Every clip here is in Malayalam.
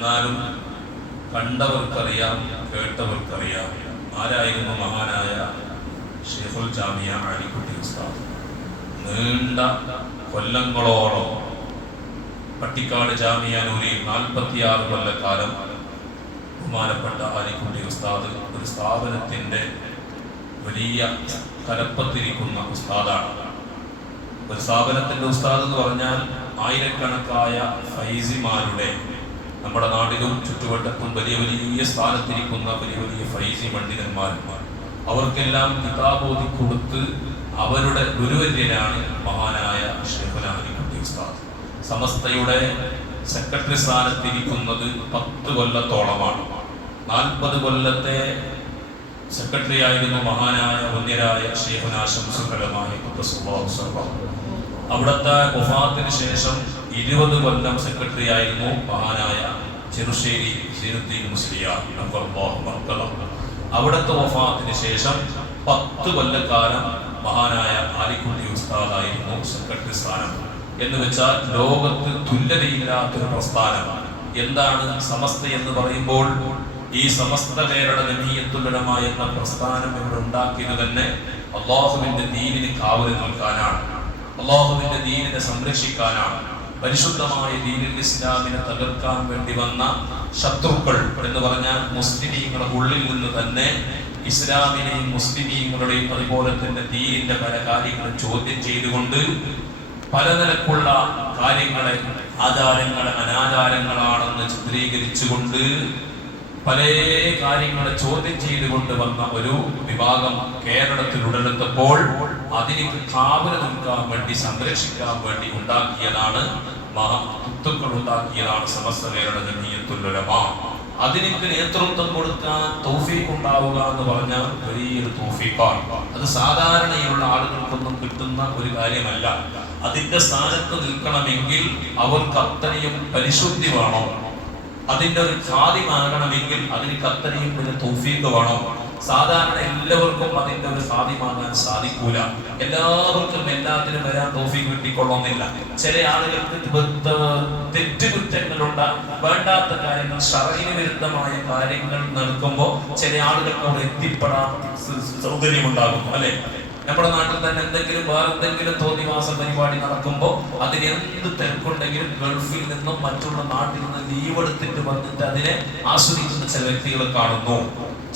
എന്നാലും കണ്ടവർക്കറിയാം, കേട്ടവർക്കറിയാം ആരായിരുന്നു മഹാനായ ഷെയ്ഖുൽ ജാമിയ അലിക്കുട്ടി ഉസ്താദ്. നീണ്ട കൊല്ലങ്ങളോളം പട്ടിക്കാട് ജാമിയ നൂരിൽ 46 കൊല്ലക്കാലം ബഹുമാനപ്പെട്ട അലിക്കുട്ടി ഉസ്താദ് ഒരു സ്ഥാപനത്തിൻ്റെ വലിയ കലപ്പത്തിരിക്കുന്ന ഉസ്താദാണ്. ഒരു സ്ഥാപനത്തിൻ്റെ ഉസ്താദ് എന്ന് പറഞ്ഞാൽ ആയിരക്കണക്കായ ഫൈസിമാരുടെ, നമ്മുടെ നാട്ടിലും ചുറ്റുവട്ടത്തും വലിയ വലിയ സ്ഥാനത്തിരിക്കുന്ന വലിയ വലിയ ഫൈസി പണ്ഡിതന്മാർ, അവർക്കെല്ലാം കിതാബോധി കൊടുത്ത് അവരുടെ ഗുരുവര്യനാണ് മഹാനായ ഷെയ്ഖുന അലിക്കുട്ടി ഉസ്താദ്. സമസ്തയുടെ സെക്രട്ടറി സ്ഥാനത്തിരിക്കുന്നത് 10 കൊല്ലത്തോളമാണ്. 40 കൊല്ലത്തെ സെക്രട്ടറി ആയിരുന്നു മഹാനായ വന്യരായ ഷെയ്ഖുന ശംസുൽ ഉലമാ അവിടുത്തെ വഫാത്തിന് ശേഷം 20 കൊല്ലം സെക്രട്ടറി ആയിരുന്നു മഹാനായ ചെറുശ്ശേരി സീനുദ്ദീൻ മുസ്ലിയാർ. അവിടുത്തെ വഫാത്തിന് ശേഷം 10 കൊല്ലക്കാലം മഹാനായ ആലിക്കുട്ടി ഉസ്താദായിരുന്നു സെക്രട്ടറി സ്ഥാനം. എന്ന് വെച്ചാൽ ലോകത്ത് തുല്യതയില്ലാത്തൊരു പ്രസ്ഥാനം. എന്താണ് സമസ്ത എന്ന് പറയുമ്പോൾ? ഈ സമസ്ത കേരള ജംഇയ്യത്തുൽ ഉലമാ എന്ന പ്രസ്ഥാനം ഇവിടെ ഉണ്ടാക്കിയത് തന്നെ അല്ലാഹുവിന്റെ ദീനിന് കാവൽ നിൽക്കാനാണ്, അല്ലാഹുവിന്റെ ദീനിനെ സംരക്ഷിക്കാനാണ്. പരിശുദ്ധമായ ദീനുൽ ഇസ്ലാമിനെ തകർക്കാൻ വേണ്ടി വന്ന ശത്രുക്കൾ എന്ന് പറഞ്ഞാൽ മുസ്ലിമീങ്ങളുടെ ഉള്ളിൽ നിന്ന് തന്നെ ഇസ്ലാമിനെയും മുസ്ലിമീങ്ങളുടെയും അതുപോലെ തന്നെ ദീനിന്റെ പല കാര്യങ്ങളും ചോദ്യം ചെയ്തുകൊണ്ട് പലതരക്കുള്ള കാര്യങ്ങളെ ആചാരങ്ങളെ അനാചാരങ്ങളാണെന്ന് ചിത്രീകരിച്ചുകൊണ്ട് പല കാര്യങ്ങളെ ചോദ്യം ചെയ്തുകൊണ്ട് വന്ന ഒരു വിഭാഗം കേരളത്തിൽ ഉടലെടുത്തപ്പോൾ അതിന് കാവൽ നിൽക്കാൻ വേണ്ടി, സംരക്ഷിക്കാൻ വേണ്ടി ഉണ്ടാക്കിയതാണ് മഹത്തുക്കൾ ഉണ്ടാക്കിയതാണ് സമസ്ത കേരള ജംഇയ്യത്തുൽ ഉലമാ. അതിനൊക്കെ നേതൃത്വം കൊടുക്കാൻ തൗഫീഖ് ഉണ്ടാവുക എന്ന് പറഞ്ഞാൽ വലിയൊരു തൗഫീഖാണ്. അത് സാധാരണയുള്ള ആളുകൾക്കൊന്നും കിട്ടുന്ന ഒരു കാര്യമല്ല. അതിന്റെ സ്ഥാനത്ത് നിൽക്കണമെങ്കിൽ അവർക്ക് അത്രയും പരിശുദ്ധി വേണം. അതിന്റെ ഒരു ഖാദിമാകണമെങ്കിൽ അതിന് അത്രയും വലിയ തൗഫീഖ് വേണം. സാധാരണ എല്ലാവർക്കും അതിന്റെ ഒരു ഖാദിമാകാൻ സാധിക്കൂല. എല്ലാവർക്കും എല്ലാത്തിനും വരാൻ തൗഫീഖ് കിട്ടിക്കൊള്ളുന്നില്ല. ചില ആളുകൾക്ക് തെറ്റുകുറ്റങ്ങളുണ്ട്, വേണ്ടാത്ത കാര്യങ്ങൾ, ശർഈന് വിരുദ്ധമായ കാര്യങ്ങൾ നടക്കുമ്പോൾ ചില ആളുകൾക്ക് അവിടെ എത്തിപ്പെടാൻ സൗകര്യമുണ്ടാകും, അല്ലെ? നമ്മുടെ നാട്ടിൽ തന്നെ എന്തെങ്കിലും വേറെ എന്തെങ്കിലും തോന്നിവാസ പരിപാടി നടക്കുമ്പോൾ അതിന് എന്ത് തിരക്കുണ്ടെങ്കിലും ഗൾഫിൽ നിന്നും മറ്റുള്ള നാട്ടിൽ നിന്ന് ലീവ് എടുത്തിട്ട് വന്നിട്ട് അതിനെ ആസ്വദിക്കുന്ന ചില വ്യക്തികളെ കാണുന്നു.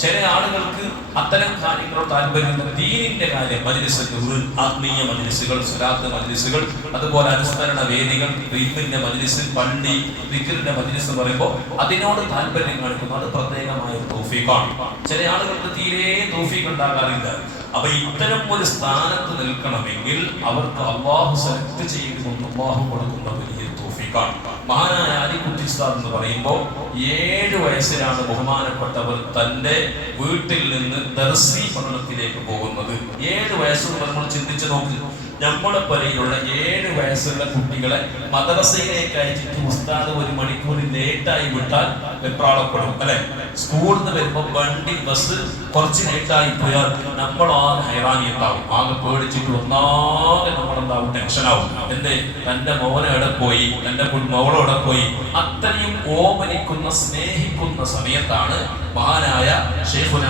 ചില ആളുകൾക്ക് അത്തരം കാര്യങ്ങളോട് താല്പര്യം. ദീനിന്റെ കാര്യം, മജ്ലിസുകൾ, ആത്മീയ മജ്ലിസുകൾ, സ്വലാത്ത് മജ്ലിസുകൾ, അതുപോലെ അനുസ്മരണ വേദികൾ, ഇൽമിന്റെ മജ്ലിസ്, പള്ളി, ദിക്റിന്റെ മജ്ലിസ് പറയുമ്പോൾ അതിനോട് താല്പര്യം കാണിക്കുന്നു. അത് പ്രത്യേകമായ തൗഫീഖാണ്. ചില ആളുകൾക്ക് തീരെ തൗഫീഖ് ഉണ്ടാകാറില്ല. അപ്പൊ ഇത്തരം ഒരു സ്ഥാനത്ത് നിൽക്കണമെങ്കിൽ അവർക്ക് അല്ലാഹു സെലക്ട് ചെയ്തുകൊണ്ട് അല്ലാഹു കൊടുക്കുന്ന വലിയ തൗഫീഖാണ്. മഹാനായ അലിക്കുട്ടി ഉസ്താദ് എന്ന് പറയുമ്പോൾ 7 വയസ്സിലാണ് ബഹുമാനപ്പെട്ടവർ തന്റെ വീട്ടിൽ നിന്ന് ദർസി പഠനത്തിലേക്ക് പോകുന്നത്. 7 വയസ്സുള്ള നമ്മൾ ചിന്തിച്ചു നോക്ക്. നമ്മുടെ പലയിലുള്ള 7 വയസ്സുള്ള കുട്ടികളെ മദ്രസയിലേക്ക് അയച്ചിട്ട് ഉസ്താദ് 1 മണിക്കൂർ ലേറ്റായി വിട്ടാൽ വെപ്രാളപ്പെടും, അല്ലെ? സ്കൂളിൽ നിന്ന് വരുമ്പോൾ വണ്ടി ബസ് കുറച്ച് ലേറ്റായി പോയാൽ നമ്മളാകെ ഹൈറാനി ഉണ്ടാവും, ആകെ പേടിച്ചിട്ട് ഒന്നാകെ നമ്മളെന്താവും, ടെൻഷനാവും. എന്തേ, തന്റെ മോനെ എവിടെ പോയി, തന്റെ മോളോടെ പോയി. അത്രയും ഓമനിക്കുന്ന സ്നേഹിക്കുന്ന സമയത്താണ് മഹാനായ ഷെയ്ഖുന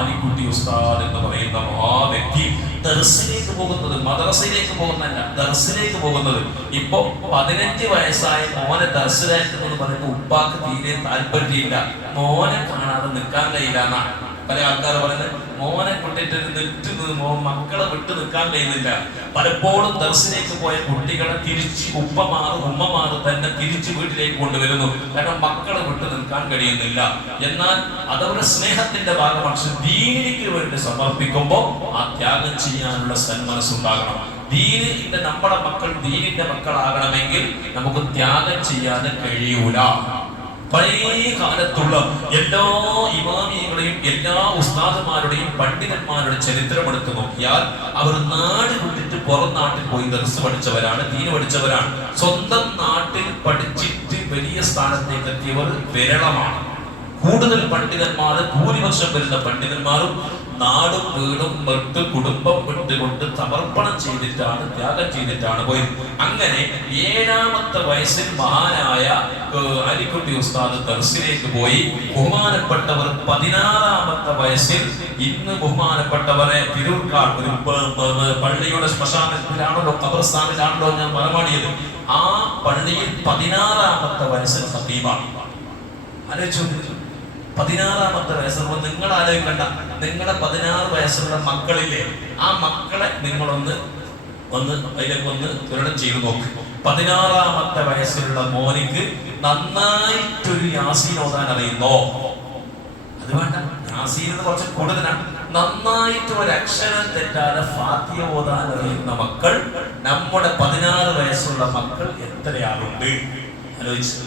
അലിക്കുട്ടി ഉസ്താദ് എന്ന് പറയുന്ന മഹാവ്യക്തി ദർസിലേക്ക് പോകുന്നത്. മദ്രസയിലേക്ക് പോകുന്നതല്ല, ദർസിലേക്ക് പോകുന്നത്. ഇപ്പൊ 15 വയസ്സായ മോനെ ദർസിലാക്കുന്നത് പറയുമ്പോൾ ഉപ്പാക്ക് തീരെ താല്പര്യമില്ല. മോനെ കാണാതെ നിൽക്കാൻ കഴിയില്ല എന്നാണ് പല ആൾക്കാർ പറയുന്നത്. മോനെ കൊണ്ടിട്ട് മക്കളെ വിട്ട് നിൽക്കാൻ കഴിയുന്നില്ല. പലപ്പോഴും ദർസിലേക്ക് പോയ കുട്ടികളെ തിരിച്ച് ഉമ്മമാറ് തന്നെ തിരിച്ച് വീട്ടിലേക്ക് കൊണ്ടുവരുന്നു. കാരണം മക്കളെ വിട്ട് നിൽക്കാൻ കഴിയുന്നില്ല. എന്നാൽ അതവരുടെ സ്നേഹത്തിന്റെ ഭാഗമാണ്. ദീനിക്ക് വേണ്ടി സമർപ്പിക്കുമ്പോൾ ആ ത്യാഗം ചെയ്യാനുള്ള സന്മനസ്സുണ്ടാകണം. ദീനിന്റെ നമ്മുടെ മക്കൾ ദീനിന്റെ മക്കളാകണമെങ്കിൽ നമുക്ക് ത്യാഗം ചെയ്യാതെ കഴിയൂല. പഴയ കാലത്തുള്ള എല്ലാ ഇമാമിയങ്ങളെയും എല്ലാ ഉസ്താദുമാരുടെയും പണ്ഡിതന്മാരുടെ ചരിത്രം എടുത്തു നോക്കിയാൽ അവർ നാട് വിട്ടിട്ട് പുറം നാട്ടിൽ പോയി ദർസ് പഠിച്ചവരാണ്, ദീന് പഠിച്ചവരാണ്. സ്വന്തം നാട്ടിൽ പഠിച്ചിട്ട് വലിയ സ്ഥാനത്തേക്ക് എത്തിയവർ വിരളമാണ്. കൂടുതൽ പണ്ഡിതന്മാർ, ഭൂരിപക്ഷം വരുന്ന പണ്ഡിതന്മാരും നാടും വീടും വിട്ട് കുടുംബം വിട്ടുകൊണ്ട് സമർപ്പണം ചെയ്തിട്ടാണ്, ത്യാഗം ചെയ്തിട്ടാണ് പോയത്. അങ്ങനെ 7ാമത്തെ വയസ്സിൽ മഹാനായ അലിക്കുട്ടി ഉസ്താദ് ദർസിലേക്ക് പോയി. ബഹുമാനപ്പെട്ടവർ 16ാമത്തെ വയസ്സിൽ, ഇന്ന് ബഹുമാനപ്പെട്ടവരെ തിരൂർക്കാട് ഒരു പള്ളിയുടെ ശ്മശാനത്തിലാണല്ലോ, ഖബർസ്ഥാനിലാണല്ലോ ഞാൻ മറമാടിയത്. ആ പള്ളിയിൽ 16ാമത്തെ വയസ്സിൽ ഖതീബാണ്. ആലോചിച്ചു, 16ാമത്തെ വയസ്സുള്ള നിങ്ങൾ ആലോചിക്കണ്ട, നിങ്ങളുടെ 16 വയസ്സുള്ള മക്കളില്ലേ, ആ മക്കളെ നിങ്ങളൊന്ന് അതിലേക്ക് തുരണം ചെയ്തു നോക്ക്. 16ാമത്തെ വയസ്സിലുള്ള മോനിക്ക് നന്നായിട്ടൊരു യാസീൻ ഓതാൻ അറിയുന്നോ? അത് വേണ്ട, യാസീൻ കുറച്ച് കൂടുതലാണ്. നന്നായിട്ട് ഒരു അക്ഷരം തെറ്റാതെ ഫാത്തിഹ ഓതാൻ അറിയുന്ന മക്കൾ, നമ്മുടെ 16 വയസ്സുള്ള മക്കൾ എത്രയാളുണ്ട് ആലോചിച്ചു.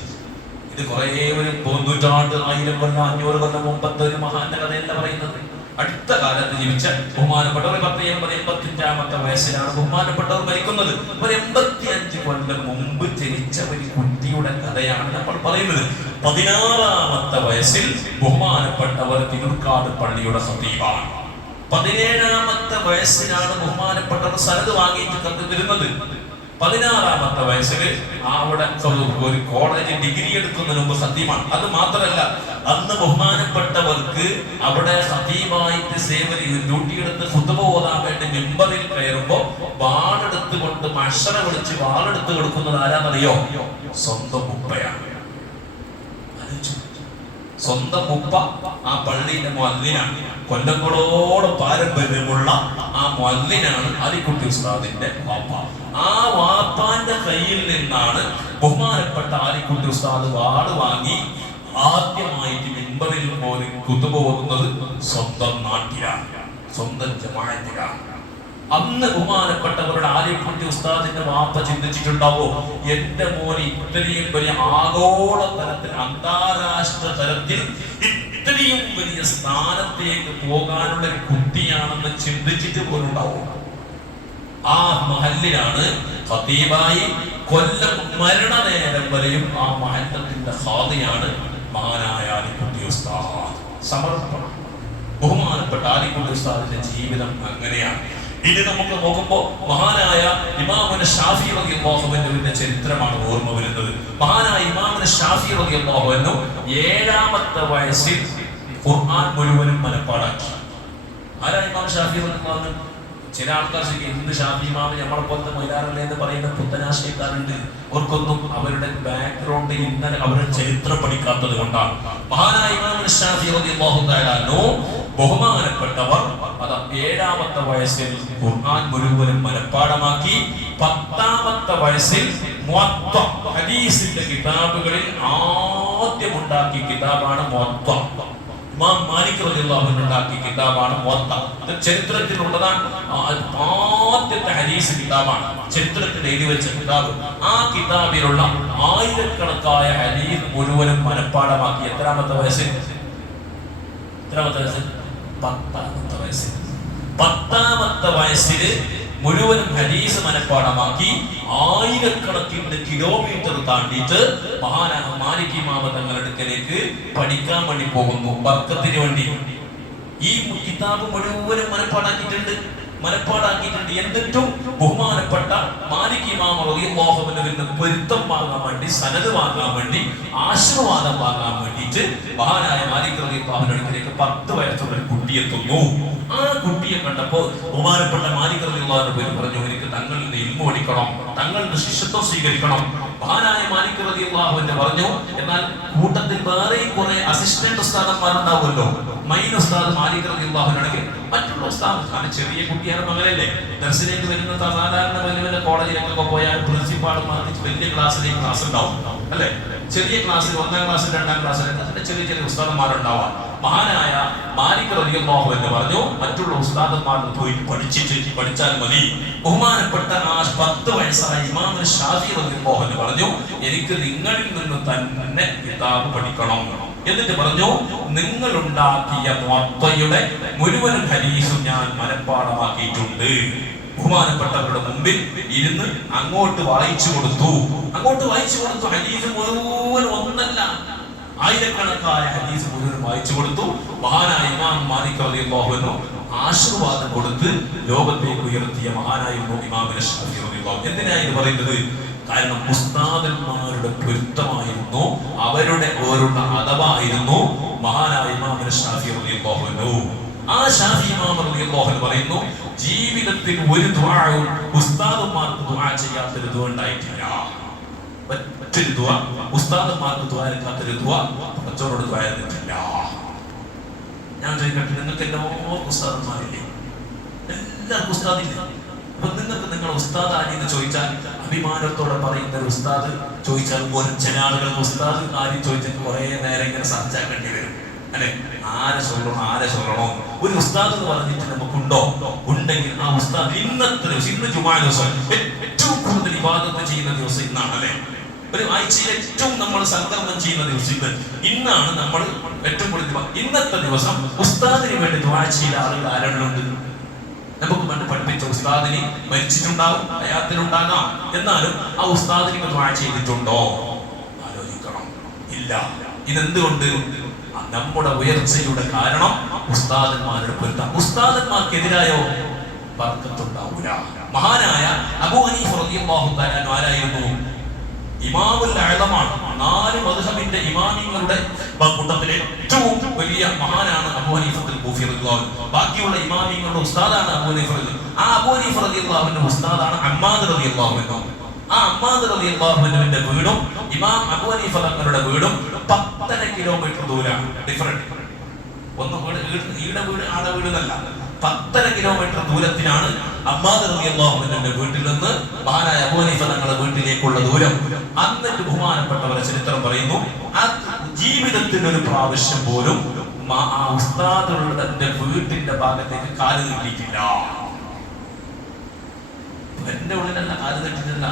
ഇത് കുറേ ഒരു 100 1000 കൊല്ലം 500 കൊല്ലം മുമ്പത്തെ ഒരു മഹാന്റെ കഥയല്ല പറയുന്നത്. അടുത്ത കാലത്ത് ജീവിച്ച ബഹുമാനപ്പെട്ടവർ 85 വയസ്സിലാണ് ബഹുമാനപ്പെട്ടവർ മരിക്കുന്നത്. ഒരു 85 കൊല്ലം മുമ്പ് ജനിച്ച ഒരു കുട്ടിയുടെ കഥയാണ് നമ്മൾ പറയുന്നത്. 16ാമത്തെ വയസ്സിൽ ബഹുമാനപ്പെട്ടവർ തിരുക്കാട് പള്ളിയുടെ ഖതീബാണ്. 17ാമത്തെ വയസ്സിലാണ് ബഹുമാനപ്പെട്ടവർ സനദ് വാങ്ങിയിട്ട് വരുന്നത്. 16ാമത്തെ വയസ്സിൽ അവിടെ ഒരു കോളേജ് ഡിഗ്രി എടുക്കുന്നതിന് മുമ്പ് ഖതീബാണ്. അത് മാത്രമല്ല, അന്ന് ബഹുമാനപ്പെട്ടവർക്ക് അവിടെ ഖതീബായിട്ട് സേവന ഡ്യൂട്ടി എടുത്ത് ഖുതുബ ഓതാൻ വേണ്ടി മിമ്പറിൽ കയറുമ്പോ വാളെടുത്തുകൊണ്ട് മഅ്ശറ വിളിച്ച് വാളെടുത്ത് കൊടുക്കുന്നത് ആരാന്നറിയോ? സ്വന്തം ഉപ്പയാണ്. സ്വന്തം ഉപ്പ ആ പള്ളിയിലെ മുഅദ്ദിനാണ്. കൊല്ലങ്ങളോളം പാരമ്പര്യമുള്ള ആ മുഅദ്ദിനാണ് അലിക്കുട്ടി ഉസ്താദിന്റെ വാപ്പ. ആ വാപ്പാന്റെ കയ്യിൽ നിന്നാണ് ബഹുമാനപ്പെട്ട അലിക്കുട്ടി ഉസ്താദ് വാള് വാങ്ങി ആദ്യമായിട്ട് മിമ്പറിൽ പോലും ഖുതുബ ഓതുന്നത് സ്വന്തം നാട്ടിലാണ്, സ്വന്തം ജമാഅത്തിലാണ്. അന്ന് ബഹുമാനപ്പെട്ടവരുടെ ആലിക്കുട്ടി ഉസ്താദിന്റെ വാപ്പ ചിന്തിച്ചിട്ടുണ്ടാവോ, എന്റെ മോന് ഇത്രയും വലിയ ആഗോള തലത്തിൽ, അന്താരാഷ്ട്ര തലത്തിൽ ഇത്രയും വലിയ സ്ഥാനത്തേക്ക് പോകാനുള്ള ഒരു കുട്ടിയാണെന്ന് ചിന്തിച്ചിട്ട് പോലും ഉണ്ടാവും. ആ മഹല്ലിലാണ് ഖതീബായി കൊല്ലം മരണനേരം വരെയും ആ മഹല്ലത്തിന്റെ ഖാദിയാണ് മഹാനായ അലിക്കുട്ടി ഉസ്താദ്. സമർപ്പണം. ബഹുമാനപ്പെട്ട അലിക്കുട്ടി ഉസ്താദിന്റെ ജീവിതം അങ്ങനെയാണ്. ഇനി നമുക്ക് നോക്കുമ്പോൾ മഹാനായ ഇമാമുന ഷാഫി റളിയല്ലാഹു അൻഹുവിന്റെ ചരിത്രമാണ് ഓർമ്മ വരുന്നത്. മഹാനായ ഇമാമുന ഷാഫി റളിയല്ലാഹു അൻഹു 7ാമത്തെ വയസ്സിൽ ഖുർആൻ മുഴുവനും മനപ്പാടാക്കി. ആരാ ഇമാം ഷാഫി റളിയല്ലാഹു അൻഹു? ചില ആൾക്കാർ എന്ത് ഷാഫി ഇമാമ് നമ്മളെ പോലത്തെ മൊയ്ലാറല്ലേ എന്ന് പറയുന്ന പുത്തനാശയക്കാരുണ്ട്. അവർക്കൊന്നും അവരുടെ ബാക്ക്ഗ്രൗണ്ട് ഇന്നലെ അവരുടെ ചരിത്രം പഠിക്കാത്തത് കൊണ്ടാണ്. മഹാനായ ഇമാമുന ഷാഫി റളിയല്ലാഹു തആല അൻഹു ബഹുമാനപ്പെട്ടവർ 7ാമത്തെ വയസ്സിൽ ഖുർആൻ മുഴുവനും മനപ്പാടമാക്കി. 10ാമത്തെ വയസ്സിൽ മുവത്ത ഹദീസിന്റെ കിതാബുകളിൽ ആദ്യം ഉണ്ടാക്കിയ കിതാബാണ് മുവത്ത. ഇമാം മാലിക് റളിയല്ലാഹു അൻഹു ഉണ്ടാക്കിയ കിതാബാണ് മുവത്ത. ഇത് ചരിത്രത്തിലുള്ളതാണ്. ആദ്യത്തെ ഹദീസ് കിതാബാണ്, ചരിത്രത്തിൽ എഴുതി വെച്ച കിതാബ്. ആ കിതാബിലുള്ള ആയിരക്കണക്കായ ഹദീസ് മുഴുവനും മനപ്പാടമാക്കി. എത്രാമത്തെ വയസ്സിൽ? 10ാമത്തെ വയസ്സിൽ. 10ാമത്തെ വയസ്സില് മുഴുവനും ഹദീസ് മനപ്പാടമാക്കി. ആയിരക്കണക്കിന് കിലോമീറ്റർ താണ്ടിയിട്ട് മഹാനായ മാലിക് ഇമാം തങ്ങളുടെ അടുക്കലേക്ക് പഠിക്കാൻ വേണ്ടി പോകുന്നു, ബർക്കത്തിന് വേണ്ടി. ഈ കിതാബ് മുഴുവനും മനപ്പാടാക്കിയിട്ടുണ്ട്. എന്നിട്ടും ബഹുമാനപ്പെട്ട മാലിക് ഇമാം റളിയല്ലാഹു അൻഹുവിന്റെ പൊരുത്തം വാങ്ങാൻ വേണ്ടി, സനദ് വാങ്ങാൻ വേണ്ടി, ആശീർവാദം വാങ്ങാൻ വേണ്ടിയിട്ട് മഹാനായ മാലിക് റളിയല്ലാഹു അൻഹുവിന്റെ അടുക്കലേക്ക് 10 വയസ്സുള്ള ഒരു കുട്ടി എത്തുന്നു. ആ കുട്ടിയെ കണ്ടപ്പോൾ ബഹുമാനപ്പെട്ട മാലിക് റളിയല്ലാഹു അൻഹു പറഞ്ഞു, എനിക്ക് തങ്ങളിൽ നിന്ന് ഇൽമു പഠിക്കണം, തങ്ങളിൽ നിന്ന് ശിഷ്യത്വം സ്വീകരിക്കണം. മഹാനായ മാലിക് റളിയല്ലാഹു അൻഹു പറഞ്ഞു, എന്നാൽ കൂട്ടത്തിൽ വേറെയും കുറെ അസിസ്റ്റന്റ് ഉസ്താദന്മാരുണ്ടാവുമല്ലോ. മൈൻ ഉസ്താദ് മാലിക് റളിയല്ലാഹു അൻഹു മറ്റുള്ള ഉസ്താദ് ചെറിയ കുട്ടിയാണ്, മകനല്ലേ, ദർസിലേക്ക് വരുന്ന സാധാരണ വലിയ വലിയ കോളേജിലേക്കൊക്കെ പോയാൽ പ്രിൻസിപ്പാൾമാർ വലിയ ക്ലാസ്സിലേക്ക് ക്ലാസ് ഉണ്ടാവും അല്ലെ. ചെറിയ ക്ലാസ്സിൽ 1ാം ക്ലാസ്സിൽ 2ാം ക്ലാസ്സിൽ ചെറിയ ചെറിയ ഉസ്താദന്മാരുണ്ടാവാം. മഹാനായ മാലിക് റളിയല്ലാഹു അൻഹു പറഞ്ഞു, മറ്റുള്ള ഉസ്താദന്മാർക്ക് പോയി പഠിച്ചാൽ മതി. ബഹുമാനപ്പെട്ട ആ 10 വയസ്സായ ഇമാം ഷാഫി റളിയല്ലാഹു അൻഹു പറഞ്ഞു, എനിക്ക് നിങ്ങളിൽ നിന്ന് തന്നെ കിതാബ് പഠിക്കണം. എന്നിട്ട് പറഞ്ഞു, നിങ്ങൾ ഉണ്ടാക്കിയ മുവത്തയുടെ മുഴുവൻ ഹദീസും ഞാൻ മനപ്പാടമാക്കിയിട്ടുണ്ട്. ബഹുമാനപ്പെട്ടവരുടെ മുമ്പിൽ ഇരുന്ന് അങ്ങോട്ട് വായിച്ചു കൊടുത്തു. ഹദീസ് മുഴുവൻ ഒന്നല്ല ആയിരക്കണക്കായ ഹദീസ് മുഴുവൻ വായിച്ചു കൊടുത്തു. മഹാനായ ഇമാം മാലിക് റളിയല്ലാഹു അൻഹു ആശീർവാദം കൊടുത്ത് ലോകത്തേക്ക് ഉയർത്തിയ മഹാനായിരുന്നു ഇമാം ഷാഫി റളിയല്ലാഹു. എന്തിനാണ് ഇത് പറയുന്നത്? കാരണം ഉസ്താദന്മാരുടെ പൊരുത്തമായിരുന്നു, അവരുടെ ഓരോരുത്ത അദബായിരുന്നു മഹാനായ ഇമാം ഷാഫി റളിയല്ലാഹു അൻഹു. ആ ഷാഫി ഇമാം റളിയല്ലാഹു അൻഹു പറയുന്നു, ജീവിതത്തിൽ ഒരു ദുആഉം ഉസ്താദന്മാർക്ക് ദുആ ചെയ്യാത്തൊരു ദുആ ഉണ്ടായിട്ടില്ല. മറ്റൊരു ദുആ ഉസ്താദന്മാർക്ക് ദുആ എടുക്കാത്തൊരു ദുആ പടച്ചവനോട് ദുആ ചെയ്തിട്ടില്ല. ഞാൻ ചോദിക്കട്ടെ, നിങ്ങൾക്ക് എല്ലാവർക്കും ഉസ്താദന്മാരില്ലേ? എല്ലാവർക്കും ഉസ്താദില്ല. അപ്പൊ നിങ്ങൾക്ക് നിങ്ങളുടെ ഉസ്താദ് ആരെന്ന് ചോദിച്ചാൽ അഭിമാനത്തോടെ പറയുന്ന ഒരു ഉസ്താദ് ചോദിച്ചാൽ ചില ആളുകൾക്ക് ഉസ്താദ് ആരും ചോദിച്ചാൽ കുറെ നേരം ഇങ്ങനെ സംസാരിക്കേണ്ടി വരും, അല്ലെ? ആരെ ചൊല്ലണോ ഒരു ഉസ്താദ് എന്ന് പറഞ്ഞിട്ട് നമുക്കുണ്ടോ? ഉണ്ടെങ്കിൽ ആ ഉസ്താദ് ഇന്നത്തെ ദിവസം, ഇന്ന് ജുമാ ദിവസം ഏറ്റവും കൂടുതൽ ഇബാദത്ത് ചെയ്യുന്ന ദിവസം ഇന്നാണ്, അല്ലെ? ഒരു ആഴ്ചയിൽ ഏറ്റവും നമ്മൾ സംക്രമണം ചെയ്യുന്ന ദിവസം ഇന്നാണ്. നമ്മൾ ഏറ്റവും കൂടുതൽ ഇന്നത്തെ ദിവസം ഉസ്താദിന് വേണ്ടി ദുആ ചെയ്ത ആളുകൾ ആരെണ്ണുണ്ട്? നമുക്ക് പണ്ട് പഠിപ്പിച്ച ഉസ്താദിന് മരിച്ചിട്ടുണ്ടാകും, ഹയാത്തിലുണ്ടാകാം, എന്നാലും ആ ഉസ്താദിന് ദുആ ചെയ്തിട്ടുണ്ടോ? ആലോചിക്കണം. ഇല്ല. ഇതെന്തുകൊണ്ട്? നമ്മുടെ ഉയർച്ചയുടെ കാരണം ഉസ്താദന്മാരുടെ പൊരുത്തം. ഉസ്താദന്മാർക്കെതിരായോ ബർക്കത്തുണ്ടാവൂല. മഹാനായ അബൂ ഹനീഫ റളിയല്ലാഹു തആല അൻഹു ആരായിരുന്നു? ഇമാമുൽ അഅ്ലമാണ്. 4 മദ്ഹബിന്റെ ഇമാമിങ്ങളുടെ കൂട്ടത്തിലെ ഏറ്റവും വലിയ മഹാനാണ് അബൂ ഹനീഫ al-കൂഫി റളിയല്ലാഹു അൻഹു. ബാക്കിയുള്ള ഇമാമിങ്ങളുടെ ഉസ്താദാണ് അബൂ ഹനീഫ റളിയല്ലാഹു. ആ അബൂ ഹനീഫ റളിയല്ലാഹു അൻഹു ഉസ്താദാണ് അമ്മാദ് റളിയല്ലാഹു അൻഹു. ആ അമ്മാദ് റളിയല്ലാഹു അൻഹുവിന്റെ വീടും ഇമാം അബൂ ഹനീഫ തങ്ങളുടെ വീടും 10 കിലോമീറ്റർ ദൂരമാണ്. ഡിഫറൻറ്റ്. ഒന്ന് ഈടെ വീട് ആടെ വീട് എന്നല്ല, 10 കിലോമീറ്റർ ദൂരത്തിനാണ് അമ്മാദ് റളിയല്ലാഹു അൻഹുവിന്റെ വീട്ടിൽ നിന്ന് മഹാനായ അബൂ ഹനീഫ തങ്ങളുടെ വീട്ടിലേക്കുള്ള ദൂരം. എന്നിട്ട് ബഹുമാനപ്പെട്ടവരെ ചരിത്രം പറയുന്നു, ആ ജീവിതത്തിൽ ഒരു പ്രാവശ്യം പോലും ആ ഉസ്താദുകളുടെ വീട്ടിന്റെ ഭാഗത്തേക്ക് കാല് നീട്ടിയിട്ടില്ല. എന്റെ ഉള്ളിലല്ല, കാല് നീട്ടിയിട്ടില്ല.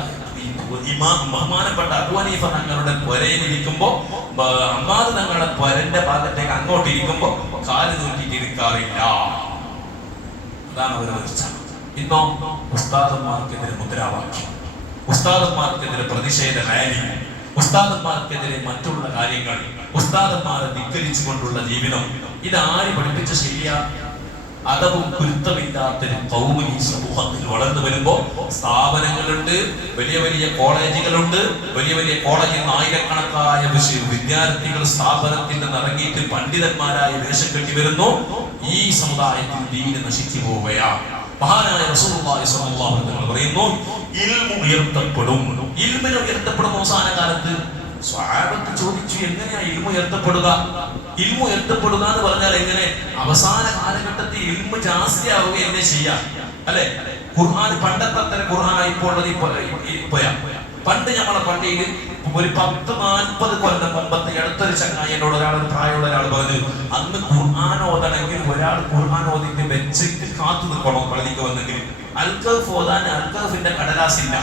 ബഹുമാനപ്പെട്ട അബൂ ഹനീഫ തങ്ങളുടെ പുരയിലിരിക്കുമ്പോ അമ്മാദ് തങ്ങളുടെ പുരന്റെ ഭാഗത്തേക്ക് അങ്ങോട്ട് ഇരിക്കുമ്പോ കാല് നീട്ടിയിട്ട് ഇരിക്കാറില്ല. അതാണ് അവരെ വരിച്ച. ഇന്നോ ഉസ്താദന്മാർക്കെതിരെ മുദ്രാവാക്യം, ഉസ്താദന്മാർക്കെതിരെ പ്രതിഷേധ റാലി, ഉസ്താദന്മാർക്കെതിരെ മറ്റുള്ള കാര്യങ്ങൾ, ഉസ്താദന്മാരെ ധിക്കരിച്ചുകൊണ്ടുള്ള ജീവിതം. ഇതാര് പഠിപ്പിച്ച ശരിയാ? അതവും കുരുത്തമില്ലാത്തൊരു കൗമി സമൂഹത്തിൽ വളർന്നു വരുമ്പോ സ്ഥാപനങ്ങളുണ്ട്, വലിയ വലിയ കോളേജുകളുണ്ട്. വലിയ വലിയ കോളേജിൽ നിന്ന് ആയിരക്കണക്കായ വിദ്യാർത്ഥികൾ സ്ഥാപനത്തിൽ നിന്ന് ഇറങ്ങിയിട്ട് പണ്ഡിതന്മാരായ വേഷം കെട്ടി വരുന്നു. ഈ സമുദായത്തിൽ ദീന് നശിച്ചു പോവുകയാണ്. മഹാനായ റസൂലുള്ളാഹി സ്വല്ലല്ലാഹു അലൈഹി വസല്ലം പറയുന്നു, ഇൽമു ഉയർത്തപ്പെടും. ഇൽമിനെ ഉയർത്തപ്പെടുന്ന അവസാന കാലത്ത് സ്വഹാബത്ത് ചോദിച്ചു, എങ്ങനെയാ ഇൽമു ഉയർത്തപ്പെടുക? ഇൽമു ഉയർത്തപ്പെടുക എന്ന് പറഞ്ഞാൽ എങ്ങനെ? അവസാന കാലഘട്ടത്തിൽ ഇൽമു ജാസ്തിയാവുക എന്നെ ചെയ്യാം, അല്ലെ? ഖുർആൻ പണ്ടത്തെ അത്ര ഖുർആനായി ഇപ്പോൾ പണ്ട് നമ്മളെ പള്ളിയിൽ ഒരു 10-40 കൊല്ലം മുമ്പത്തെ അടുത്തൊരു ചങ്ങായിനോട് ഒരു പ്രായമുള്ള ഒരാൾ പറഞ്ഞു, അന്ന് ഖുർആൻ ഓതണമെങ്കിൽ ഒരാൾ ഖുർആൻ ഓതിട്ട് വെച്ചിട്ട് കാത്തു നിൽക്കണം പള്ളിക്ക് വന്നെങ്കിൽ. അൽക്കഫ് ഓതാൻ അൽക്കഫിന്റെ കടലാസില്ല,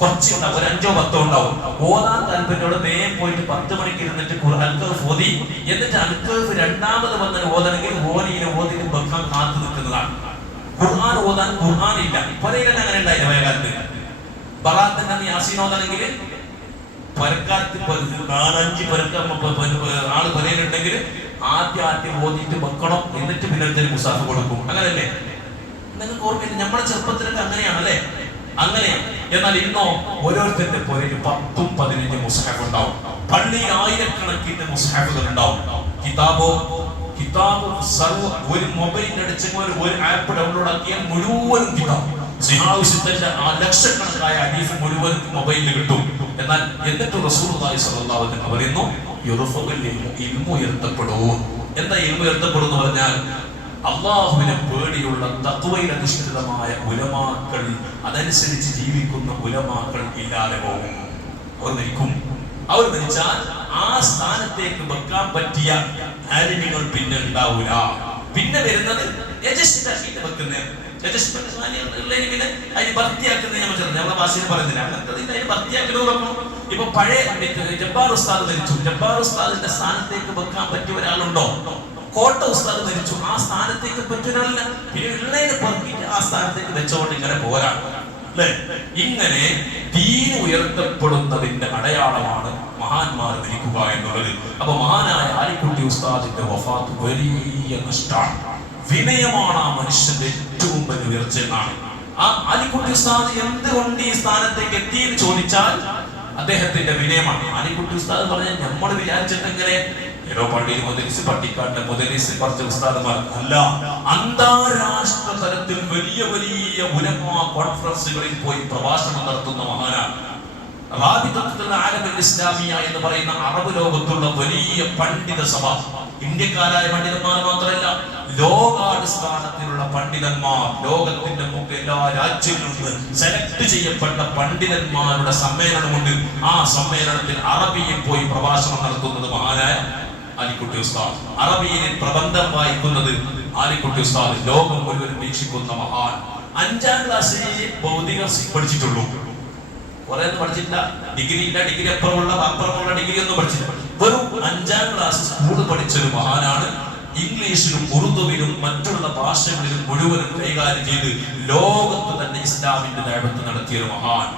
കുറച്ചുണ്ടാവും, ഒരു 5-10 ഉണ്ടാവും. ഓതാൻ താല്പര്യോടെ വേഗം പോയിട്ട് 10 മണിക്ക് ഇരുന്നിട്ട് അൽക്കഫ് ഓതി, എന്നിട്ട് അൽക്കഫ് രണ്ടാമത് വന്ന് ഓതണമെങ്കിൽ ഓനിനെ ഓതിന് വെക്കാൻ കാത്തു നിൽക്കുന്നതാണ്. ഖുർആൻ ഓതാൻ ഖുർആൻ ഇല്ല. പുരയിലെന്നെ അങ്ങനെ ഉണ്ടായില്ല പഴയകാലത്ത്. ബറാത്തിന്റെ യാസീൻ ഓതണമെങ്കിൽ പരക്കാലത്ത് 4-5 ആള് പുരയിലുണ്ടെങ്കിൽ ആദ്യം ഓതിയിട്ട് വെക്കണം, എന്നിട്ട് പിന്നെ മുസാഫ് കൊടുക്കും. അങ്ങനല്ലേ? നിങ്ങൾക്ക് ഓർമ്മയില്ല? നമ്മുടെ ചെറുപ്പത്തിലൊക്കെ അങ്ങനെയാണല്ലേ? അങ്ങനെയാണ്. എന്നാൽ ഇന്നോ ഓരോരുത്തരുടെ പുരയിൽ 10-15 മുസ്ഹഫ് ഉണ്ടാവും. പള്ളിയിൽ ആയിരക്കണക്കിന് മുസ്ഹഫുകൾ ഉണ്ടാവും. കിതാബ് ഒരു മൊബൈൽ അടിച്ചപ്പോൾ ഒരു ആപ്പ് ഡൗൺലോഡ് ആക്കിയാൽ മുഴുവനും കിതാബ്, ലക്ഷക്കണക്കായ ഹദീസ് മുഴുവനും മൊബൈലിൽ കിട്ടും. എന്നാൽ എന്നിട്ട് റസൂലുള്ളാഹി സ്വല്ലല്ലാഹു അലൈഹി വസല്ലം പറയുന്നു, ഇൽമു ഉയർത്തപ്പെടും. എന്താ ഇൽമു ഉയർത്തപ്പെടും എന്ന് പറഞ്ഞാൽ അള്ളാഹുവിനെ പേടിയുള്ള തഖ്വയിൽ അധിഷ്ഠിതമായ ഉലമാക്കൾ, അതനുസരിച്ച് ജീവിക്കുന്ന ഉലമാക്കൾ ഇല്ലാതെ പോകും. അവർ മരിക്കും. അവർ മരിച്ചാൽ ആ സ്ഥാനത്തേക്ക് വെക്കാൻ പറ്റിയ ആലിമികൾ പിന്നെ ഉണ്ടാവൂല. പിന്നെ വരുന്നത് വെക്കുന്ന അതിന് ഭർത്തിയാക്കുന്ന നമ്മളെ ഭാഷയിൽ പറയുന്നില്ല. അങ്ങനത്തെ അതിന് ഭർത്തിയാക്കുന്നത് ഇപ്പൊ പഴയ ജബ്ബാർ ഉസ്താദ് മരിച്ചു, ജബ്ബാർ ഉസ്താദിന്റെ സ്ഥാനത്തേക്ക് വെക്കാൻ പറ്റിയ ഒരാളുണ്ടോ? കോട്ട ഉസ്താദ് മരിച്ചു, ആ സ്ഥാനത്തേക്ക് പറ്റൊരാളില്ല. പിന്നെ ഉള്ളതിനെ പറക്കിട്ട് ആ സ്ഥാനത്തേക്ക് വെച്ചോണ്ട് ഇങ്ങനെ പോരാ, അല്ലെ? ഇങ്ങനെ ദീൻ ഉയർത്തപ്പെടുന്നതിന്റെ അടയാളമാണ് മഹാന്മാർ മരിക്കുക എന്നുള്ളത്. അപ്പൊ മഹാനായ ആലിക്കുട്ടി ഉസ്താദിന്റെ വഫാത്ത് വലിയ നഷ്ടമാണ്. വിനയമാണ് ആ മനുഷ്യന്റെ ഏറ്റവും വലിയ ഉയർച്ച എന്നാണ്. ആ ആലിക്കുട്ടി ഉസ്താദ് എന്തുകൊണ്ട് ഈ സ്ഥാനത്തേക്ക് എത്തിയെന്ന് ചോദിച്ചാൽ അദ്ദേഹത്തിന്റെ വിനയമാണ്. ആലിക്കുട്ടി ഉസ്താദ് പറഞ്ഞാൽ നമ്മൾ വിചാരിച്ചിട്ടെങ്ങനെ ഏതോ പള്ളിയിൽ മുതലിസ്, പട്ടിക്കാട്ടിലെ മുതലിസ്, കുറച്ച് ഉസ്താദുമാർ അല്ല, അന്താരാഷ്ട്ര തലത്തിൽ വലിയ വലിയ ഉലമാ കോൺഫറൻസുകളിൽ പോയി പ്രഭാഷണം നടത്തുന്ന മഹാനാണ്. റാബിതത്തുൽ ആലമിൽ ഇസ്ലാമിയ എന്ന് പറയുന്ന അറബ് ലോകത്തുള്ള വലിയ പണ്ഡിത സഭ, ഇന്ത്യക്കാരായ പണ്ഡിതന്മാർ മാത്രമല്ല, ലോകാടിസ്ഥാനത്തിലുള്ള പണ്ഡിതന്മാർ, ലോകത്തിന്റെ എല്ലാ രാജ്യങ്ങളിൽ നിന്ന് സെലക്ട് ചെയ്യപ്പെട്ട പണ്ഡിതന്മാരുടെ സമ്മേളനമുണ്ട്. ആ സമ്മേളനത്തിൽ അറബിയിൽ പോയി പ്രഭാഷണം നടത്തുന്നത് മഹാനായ ആലിക്കുട്ടി ഉസ്താദ്, അറബിയിൽ പ്രബന്ധം വായിക്കുന്നത് ആലിക്കുട്ടി ഉസ്താദ്, ലോകം മുഴുവൻ വീക്ഷിക്കുന്ന മഹാൻ. 5ാം ക്ലാസ്സിൽ ഭൗതിക പഠിച്ചിട്ടുള്ളൂ, കുറെ ഒന്നും പഠിച്ചിട്ടില്ല. ഡിഗ്രി ഇല്ല, ഡിഗ്രി അപ്പുറമുള്ള ഡിഗ്രി ഒന്നും പഠിച്ചില്ല. വെറും 5ാം ക്ലാസ് സ്കൂൾ പഠിച്ചൊരു മഹാനാണ്. ഇംഗ്ലീഷിലും ഉറുദുവിലും മറ്റുള്ള ഭാഷകളിലും മുഴുവനും കൈകാര്യം ചെയ്ത് ലോകത്ത് തന്നെ ഇസ്ലാമിന്റെ ദഅവത്ത് നടത്തിയ ഒരു മഹാൻ.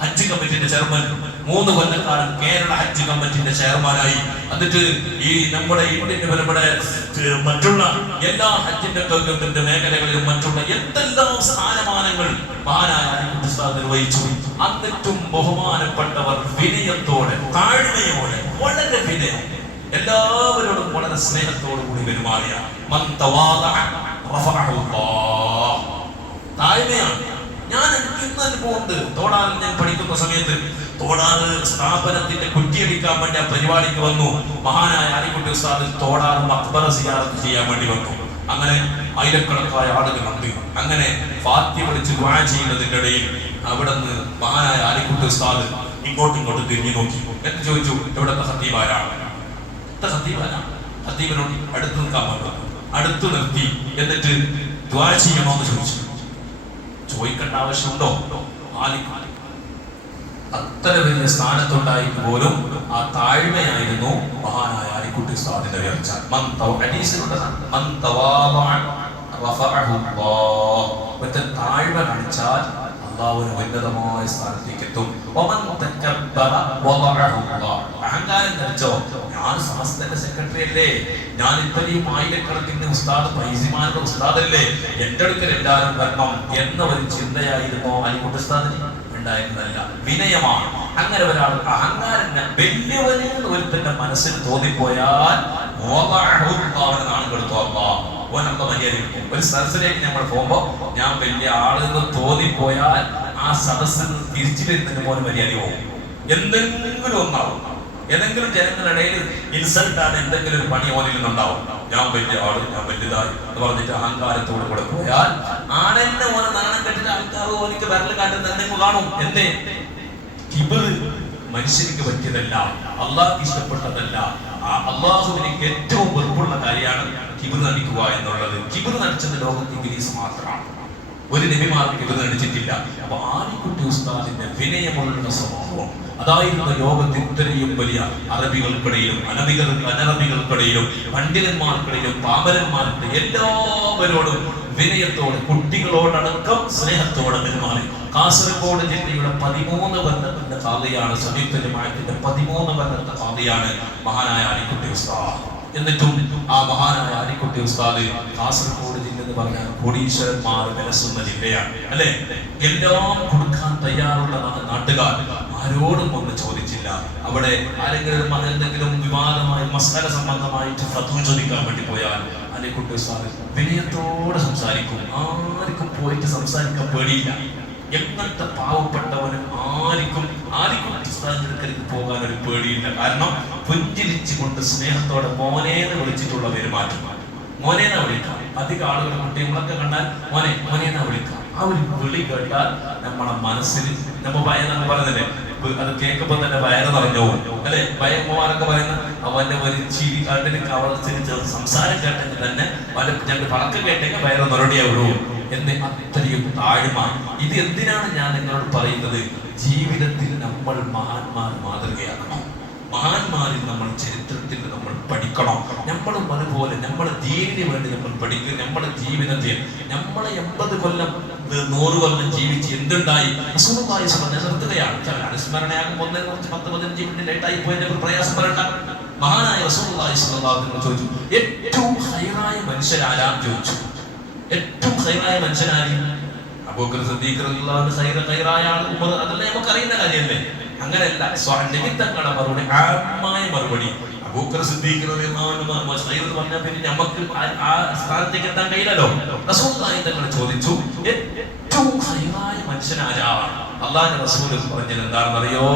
ഹജ്ജ് കമ്മിറ്റിന്റെ ചെയർമാൻ, 3 കൊല്ലക്കാലം കേരള ഹജ്ജ് കമ്മിറ്റിന്റെ ചെയർമാനായി. എന്നിട്ട് ഈ നമ്മുടെ ഇന്ത്യൻ മറ്റുള്ള എല്ലാ ഹജ്ജിന്റെ മേഖലകളിലും മറ്റുള്ള എന്തെല്ലാം സ്ഥാനമാനങ്ങൾ മഹാനായ ആലിക്കുട്ടി ഉസ്താദ് നിർവഹിച്ചു. എന്നിട്ടും ബഹുമാനപ്പെട്ടവർ വിനയത്തോടെ, താഴ്മയോടെ, വളരെ വിനയം, എല്ലാവരോടും വളരെ സ്നേഹത്തോടു കൂടി പെരുമാറിയ താഴ്മയാണ്. ഞാൻ എനിക്ക് ഇന്ന് അനുഭവമുണ്ട്. തോടാറിൽ ഞാൻ പഠിക്കുന്ന സമയത്ത് തോടാറ് സ്ഥാപനത്തിന്റെ കുറ്റിയടിക്കാൻ വേണ്ടി ആ പരിപാടിക്ക് വന്നു. മഹാനായ ആലിക്കുട്ടി ഉസ്താദ് തോടാറ് മഖ്ബറ സിയാറത്ത് ചെയ്യാൻ വേണ്ടി വന്നു. അങ്ങനെ ആയിരക്കണക്കായ ആളുകളുണ്ട്. അങ്ങനെ ഫാത്തി വിളിച്ച് ദുആ ചെയ്യുന്നതിന്റെ ഇടയിൽ അവിടെ നിന്ന് മഹാനായ ആലിക്കുട്ടി ഉസ്താദ് ഇങ്ങോട്ടും തിരിഞ്ഞു നോക്കി. എന്ന് ചോദിച്ചു, എവിടത്തെ ഖത്തീബാരാണ്? ഖത്തീബിനോട് അടുത്ത് നിൽക്കാൻ പറഞ്ഞു. അടുത്ത് നിർത്തി. എന്നിട്ട് ദുആ ചെയ്യണോന്ന് ചോദിച്ചു. ചോദിക്കേണ്ട ആവശ്യമുണ്ടോ? അത്ര വലിയ സ്ഥാനത്തുണ്ടായിട്ട് പോലും ആ താഴ്മയായിരുന്നു മഹാനായ ആലിക്കുട്ടി ഉസ്താദിന്റെ ഉയർച്ച. താഴ്മ കാണിച്ചാൽ അള്ളാഹുവിന് ഉന്നതമായ സ്ഥാനത്തേക്ക് എത്തും. അഹങ്കാരം ധരിച്ചോ, ഞാൻ സമസ്തന്റെ സെക്രട്ടറി അല്ലേ, ഞാൻ ഇത്രയും ആയിരക്കണക്കിന് ഉസ്താദ് പൈസിമാരുടെ ഉസ്താദല്ലേ, എന്റെ അടുക്കൽ എല്ലാവരും വരണം എന്ന ഒരു ചിന്തയായിരുന്നു ആലിക്കുട്ടി ഉസ്താദിന് ഉണ്ടായിരുന്നല്ല. വിനയമാണ്. അങ്ങനെ ഒരാൾ അഹങ്കാരം വലിയവന് ഒരുത്തന്റെ മനസ്സിൽ തോന്നിപ്പോയാൽ ഓനൊക്കെ മര്യാദ കിട്ടും. ഒരു സദസ്സിലേക്ക് നമ്മൾ പോകുമ്പോ ഞാൻ വലിയ ആളെന്ന് തോന്നിപ്പോയാൽ ആ സദസ്സിൽ തിരിച്ചു വരുന്നതിന് പോലെ മര്യാദ പോകും. എന്തെങ്കിലും ഒന്നാവും, ഏതെങ്കിലും ജനങ്ങളുടെ ഇൻസൾട്ടാണ്, എന്തെങ്കിലും ഒരു പണി ഓനിൽ നിന്നുണ്ടാവും. ഞാൻ വലിയ ആള്, ഞാൻ വലുതായി എന്ന് പറഞ്ഞിട്ട് അഹങ്കാരത്തോട് കൂടെ പോയാൽ ആണെന്നെ ഓനെ നാണം കെട്ടിട്ട് ആൾക്കാർ ഓനിക്ക് വിരൽ കാട്ടുന്ന എന്തെങ്കിലും കാണും. എന്തേ? കിബിർ മനുഷ്യർക്ക് പറ്റിയതല്ല, അള്ളാഹ്ക്ക് ഇഷ്ടപ്പെട്ടതല്ല. അള്ളാഹുവിന് ഏറ്റവും വെറുപ്പുള്ള കാര്യമാണ് കിബിർ നടിക്കുക എന്നുള്ളത്. കിബിർ നടിച്ചത് ലോകത്ത് ഇബ്ലീസ് മാത്രമാണ്. ഒരു നബിമാർക്ക് കിബിർ നടിച്ചിട്ടില്ല. അപ്പൊ ആലിക്കുട്ടി ഉസ്താദിന്റെ വിനയമുള്ള സ്വഭാവം അതായിരുന്നു ലോകത്ത് ഇത്രയും വലിയ അറബികൾക്കിടയിലും അനറബികൾക്കിടയിലും പണ്ഡിതന്മാർക്കിടയിലും പാമരന്മാർക്കിടയിലും എല്ലാവരോടും വിനയത്തോടെ, കുട്ടികളോടടക്കം സ്നേഹത്തോടെ പെരുമാറി. കാസർഗോഡ് ജില്ലയുടെ 13 കൊല്ലത്തിന്റെ ഖാദിയാണ്, സംയുക്ത ജമാഅത്തിന്റെ 13 കൊല്ലത്തെ ഖാദിയാണ് മഹാനായ ആലിക്കുട്ടി ഉസ്താദ്. എന്നിട്ടും ആ മഹാനായ ആലിക്കുട്ടി ഉസ്താദ് കാസർഗോഡ് ജില്ല എന്ന് പറഞ്ഞാൽ കോടീശ്വരന്മാർ വിലസുന്ന ജില്ലയാണ്, അല്ലെ? എല്ലാം കൊടുക്കാൻ തയ്യാറുള്ള നാട്ടുകാർ ആരോടും ഒന്ന് ചോദിച്ചില്ല. അവിടെ ആരെങ്കിലും എന്തെങ്കിലും വിവാദമായി മസാല സംബന്ധമായിട്ട് ഫത്വ ചോദിക്കാൻ വേണ്ടി പോയാൽ ആലിക്കുട്ടി ഉസ്താദ് വിനയത്തോടെ സംസാരിക്കും. ആർക്കും പോയിട്ട് സംസാരിക്കാൻ പേടിയില്ല. എങ്ങനത്തെ പാവപ്പെട്ടവനും ആലിക്കുട്ടി ഉസ്താദിന്റെ അടുക്കലേക്ക് പോകാൻ ഒരു പേടിയില്ല. കാരണം പുഞ്ചിരിച്ചുകൊണ്ട് സ്നേഹത്തോടെ മോനേന്ന് വിളിച്ചിട്ടുള്ള പെരുമാറ്റം. മോനേന്നാ വിളിക്കാം. അധികം ആളുകൾ കുട്ടികളൊക്കെ കണ്ടാൽ മോനേന്നാ വിളിക്കാം. ആ ഒരു വിളി കേട്ടാൽ നമ്മളെ മനസ്സിൽ നമ്മ ഭയം പറയുന്നില്ലേ, അത് കേൾക്കുമ്പോ തന്നെ വയറ് നിറഞ്ഞു പോകും, അല്ലെ? ഭയന്മാരൊക്കെ പറയുന്ന അവന്റെ ഒരു ചിരി അതിന് കവർച്ചിരിച്ച് സംസാരം കേട്ടെങ്കിൽ തന്നെ ഞങ്ങൾ പടക്കം കേട്ടെങ്കിൽ വയറ് നിറടിയാവുള്ളൂ എന്ന് അത്രയും താഴ്മ. ഇത് എന്തിനാണ് ഞാൻ നിങ്ങളോട് പറയുന്നത്? ജീവിതത്തിൽ നമ്മൾ മഹാന്മാർ മാതൃകയാക്കണം. മഹാന്മാരിൽ നമ്മൾ ചരിത്രത്തിൽ നമ്മൾ പഠിക്കണം. നമ്മളും അതുപോലെ നമ്മളെ ദീനിന് വേണ്ടി നമ്മൾ പഠിക്കുക. നമ്മുടെ ജീവിതത്തിൽ നമ്മളെ 80 കൊല്ലം 100 കൊല്ലം ജീവിച്ച് എന്തുണ്ടായി? റസൂലുള്ളാഹി സ്വല്ലല്ലാഹു നിർത്തുകയാണ്. അനുസ്മരണയാകുമ്പോൾ കുറച്ച് 10-15 മിനിറ്റ് ലേറ്റായി പോയതിന്റെ ഒരു പ്രയാസം വരണ്ട. മഹാനായ റസൂലുള്ളാഹി സ്വല്ലല്ലാഹു അലൈഹി വസല്ലം ചോദിച്ചു, ഏറ്റവും ഖൈറായ മനുഷ്യൻ ആരാന്ന് ചോദിച്ചു. ഏറ്റവും ഖൈറായ മനുഷ്യനാരി? അബൂബക്കർ സിദ്ദീഖ് റളിയല്ലാഹു അൻഹു ഖൈറായ ആൾ, ഉമർ, അതെല്ലാം നമുക്ക് അറിയുന്ന കാര്യമല്ലേ? അങ്ങനെയല്ല, സ്വന്തങ്ങളുടെ മറുപടി, ആത്മായ മറുപടി. അബൂബക്കർ സിദ്ദീഖ് റളിയല്ലാഹു അൻഹു ഖൈർ എന്ന് പറഞ്ഞാൽ പിന്നെ നമുക്ക് ആ സ്ഥാനത്തേക്ക് എത്താൻ കഴിയില്ലല്ലോ. റസൂലുള്ളാഹി തങ്ങൾ ചോദിച്ചു, ഏറ്റവും ഖൈറായ മനുഷ്യൻ ആരാണ്? അല്ലാഹുവിന്റെ റസൂൽ പറഞ്ഞത് എന്താണെന്നറിയോ?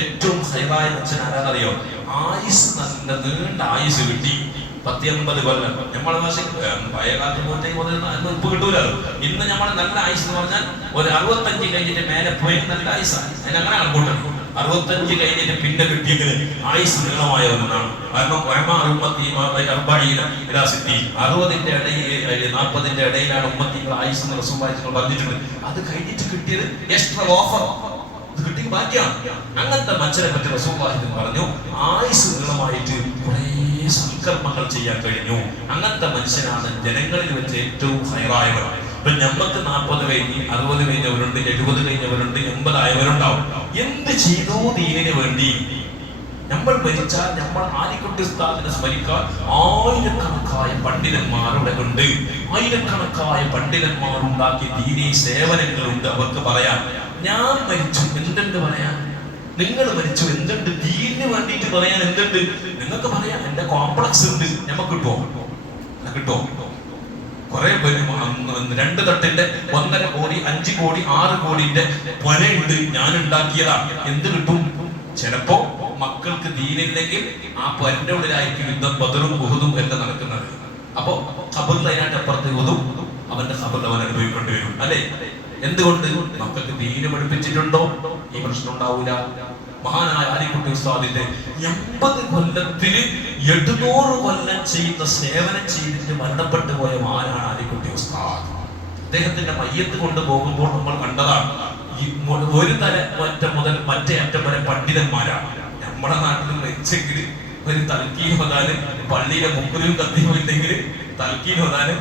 ഏറ്റവും ഖൈറായ മനുഷ്യൻ ആരാന്നറിയോ? ആയുസ്, നല്ല നീണ്ട ആയുസ് കിട്ടി, 10-80 കൊല്ലം. നമ്മളെ പഴയകാലത്ത് ഉപ്പ് കിട്ടൂലോ. ഇന്ന് നമ്മൾ നല്ല ആയുസ് എന്ന് പറഞ്ഞാൽ ഒരു 65 കഴിഞ്ഞിട്ട് മേലെ പോയി നല്ല ആയുസാണ്. അതിനങ്ങനെ കണക്കൂട്ടണം. 65 കഴിഞ്ഞിട്ട് പിന്നെ കിട്ടിയെങ്കിൽ ആയുസ് നീളമായവനാണ്. കാരണം 60-ന്റെ ഇടയിൽ 40-ന്റെ ഇടയിലാണ് ഉമ്മത്തികൾ ആയുസ് എന്ന് റസൂലുള്ളാഹി പറഞ്ഞിട്ടുണ്ട്. അത് കഴിഞ്ഞിട്ട് കിട്ടിയത് എക്സ്ട്രാ ഓഫർ, ഇത് കിട്ടി ബാക്കിയാണ്. അങ്ങനത്തെ മനുഷ്യനെ പറ്റി റസൂലുള്ളാഹി പറഞ്ഞു, ആയുസ് നീളമായിട്ട് കുറേ സൽക്കർമ്മങ്ങൾ ചെയ്യാൻ കഴിഞ്ഞു. അങ്ങനത്തെ മനുഷ്യനാണ് ജനങ്ങളിൽ വെച്ച് ഏറ്റവും ഖൈറായവർ. ഇപ്പൊ ഞമ്മക്ക് 40 കഴിഞ്ഞ് 60 കഴിഞ്ഞവരുണ്ട്, 70 കഴിഞ്ഞവരുണ്ട്, 80 ആയവരുണ്ടാവും. എന്ത് ചെയ്തോ ദീനിന് വേണ്ടി. നമ്മൾ മരിച്ചാൽ നമ്മൾ ആലിക്കുട്ടി ഉസ്താദിനെ സ്മരിക്കാൻ ആയിരക്കണക്കായ പണ്ഡിതന്മാരുടെ ഉണ്ട്. ആയിരക്കണക്കായ പണ്ഡിതന്മാരുണ്ടാക്കിയ ദീനീ സേവനങ്ങളുണ്ട്. അവർക്ക് പറയാം, ഞാൻ മരിച്ചു എന്തുണ്ട് പറയാൻ? നിങ്ങൾ മരിച്ചു എന്തുണ്ട്? ദീനിന് വേണ്ടിയിട്ട് പറയാൻ എന്തുണ്ട്? നിങ്ങൾക്ക് പറയാം, എന്റെ കോംപ്ലക്സ് ഉണ്ട്. ഞമ്മക്ക് കിട്ടോ? കുറെ പേര് 2 തട്ടിന്റെ 1.5 കോടി 5 കോടി 6 കോടിന്റെ പൊരയുണ്ട്, ഞാൻ ഉണ്ടാക്കിയതാണ്. എന്ത് കിട്ടും? ചിലപ്പോ മക്കൾക്ക് ദീനില്ലെങ്കിൽ ആ പൊരന്റെ ഉള്ളിലായിരിക്കും യുദ്ധം, ബദറും ഉഹുദും എല്ലാം നടക്കുന്നത്. അപ്പൊ ഖബറിൽ അതിനായിട്ട് അപ്പുറത്ത് ഉഹുദും അവന്റെ ഖബറിൽ അവൻ അനുഭവിക്കേണ്ടി വരും, അല്ലെ? എന്തുകൊണ്ട്? മക്കൾക്ക് ദീന് പഠിപ്പിച്ചിട്ടുണ്ടോ? ഈ പ്രശ്നം ഉണ്ടാവൂല. മഹാനായ ആലിക്കുട്ടി ഉസ്താദിന്റെ 80 കൊല്ലത്തിൽ 800 കൊല്ലം ചെയ്യുന്ന സേവനം ചെയ്തിട്ട് മരണപ്പെട്ടു പോയ മഹാനാണ് ആലിക്കുട്ടി ഉസ്താദ്. അദ്ദേഹത്തിന്റെ മയ്യത്ത് കൊണ്ടുപോകുമ്പോൾ നമ്മൾ കണ്ടതാണ്, ഈ ഒരു തല മുതൽ മറ്റേ അറ്റം വരെ പണ്ഡിതന്മാരാണ്. നമ്മുടെ നാട്ടിൽ വെച്ചെങ്കിൽ ഒരു തൽക്കീൻ ഹോദാന് പള്ളിയിലെ മുക്കുലും കത്തിയും ഇല്ലെങ്കിൽ തൽക്കീൻ ഹോദാന്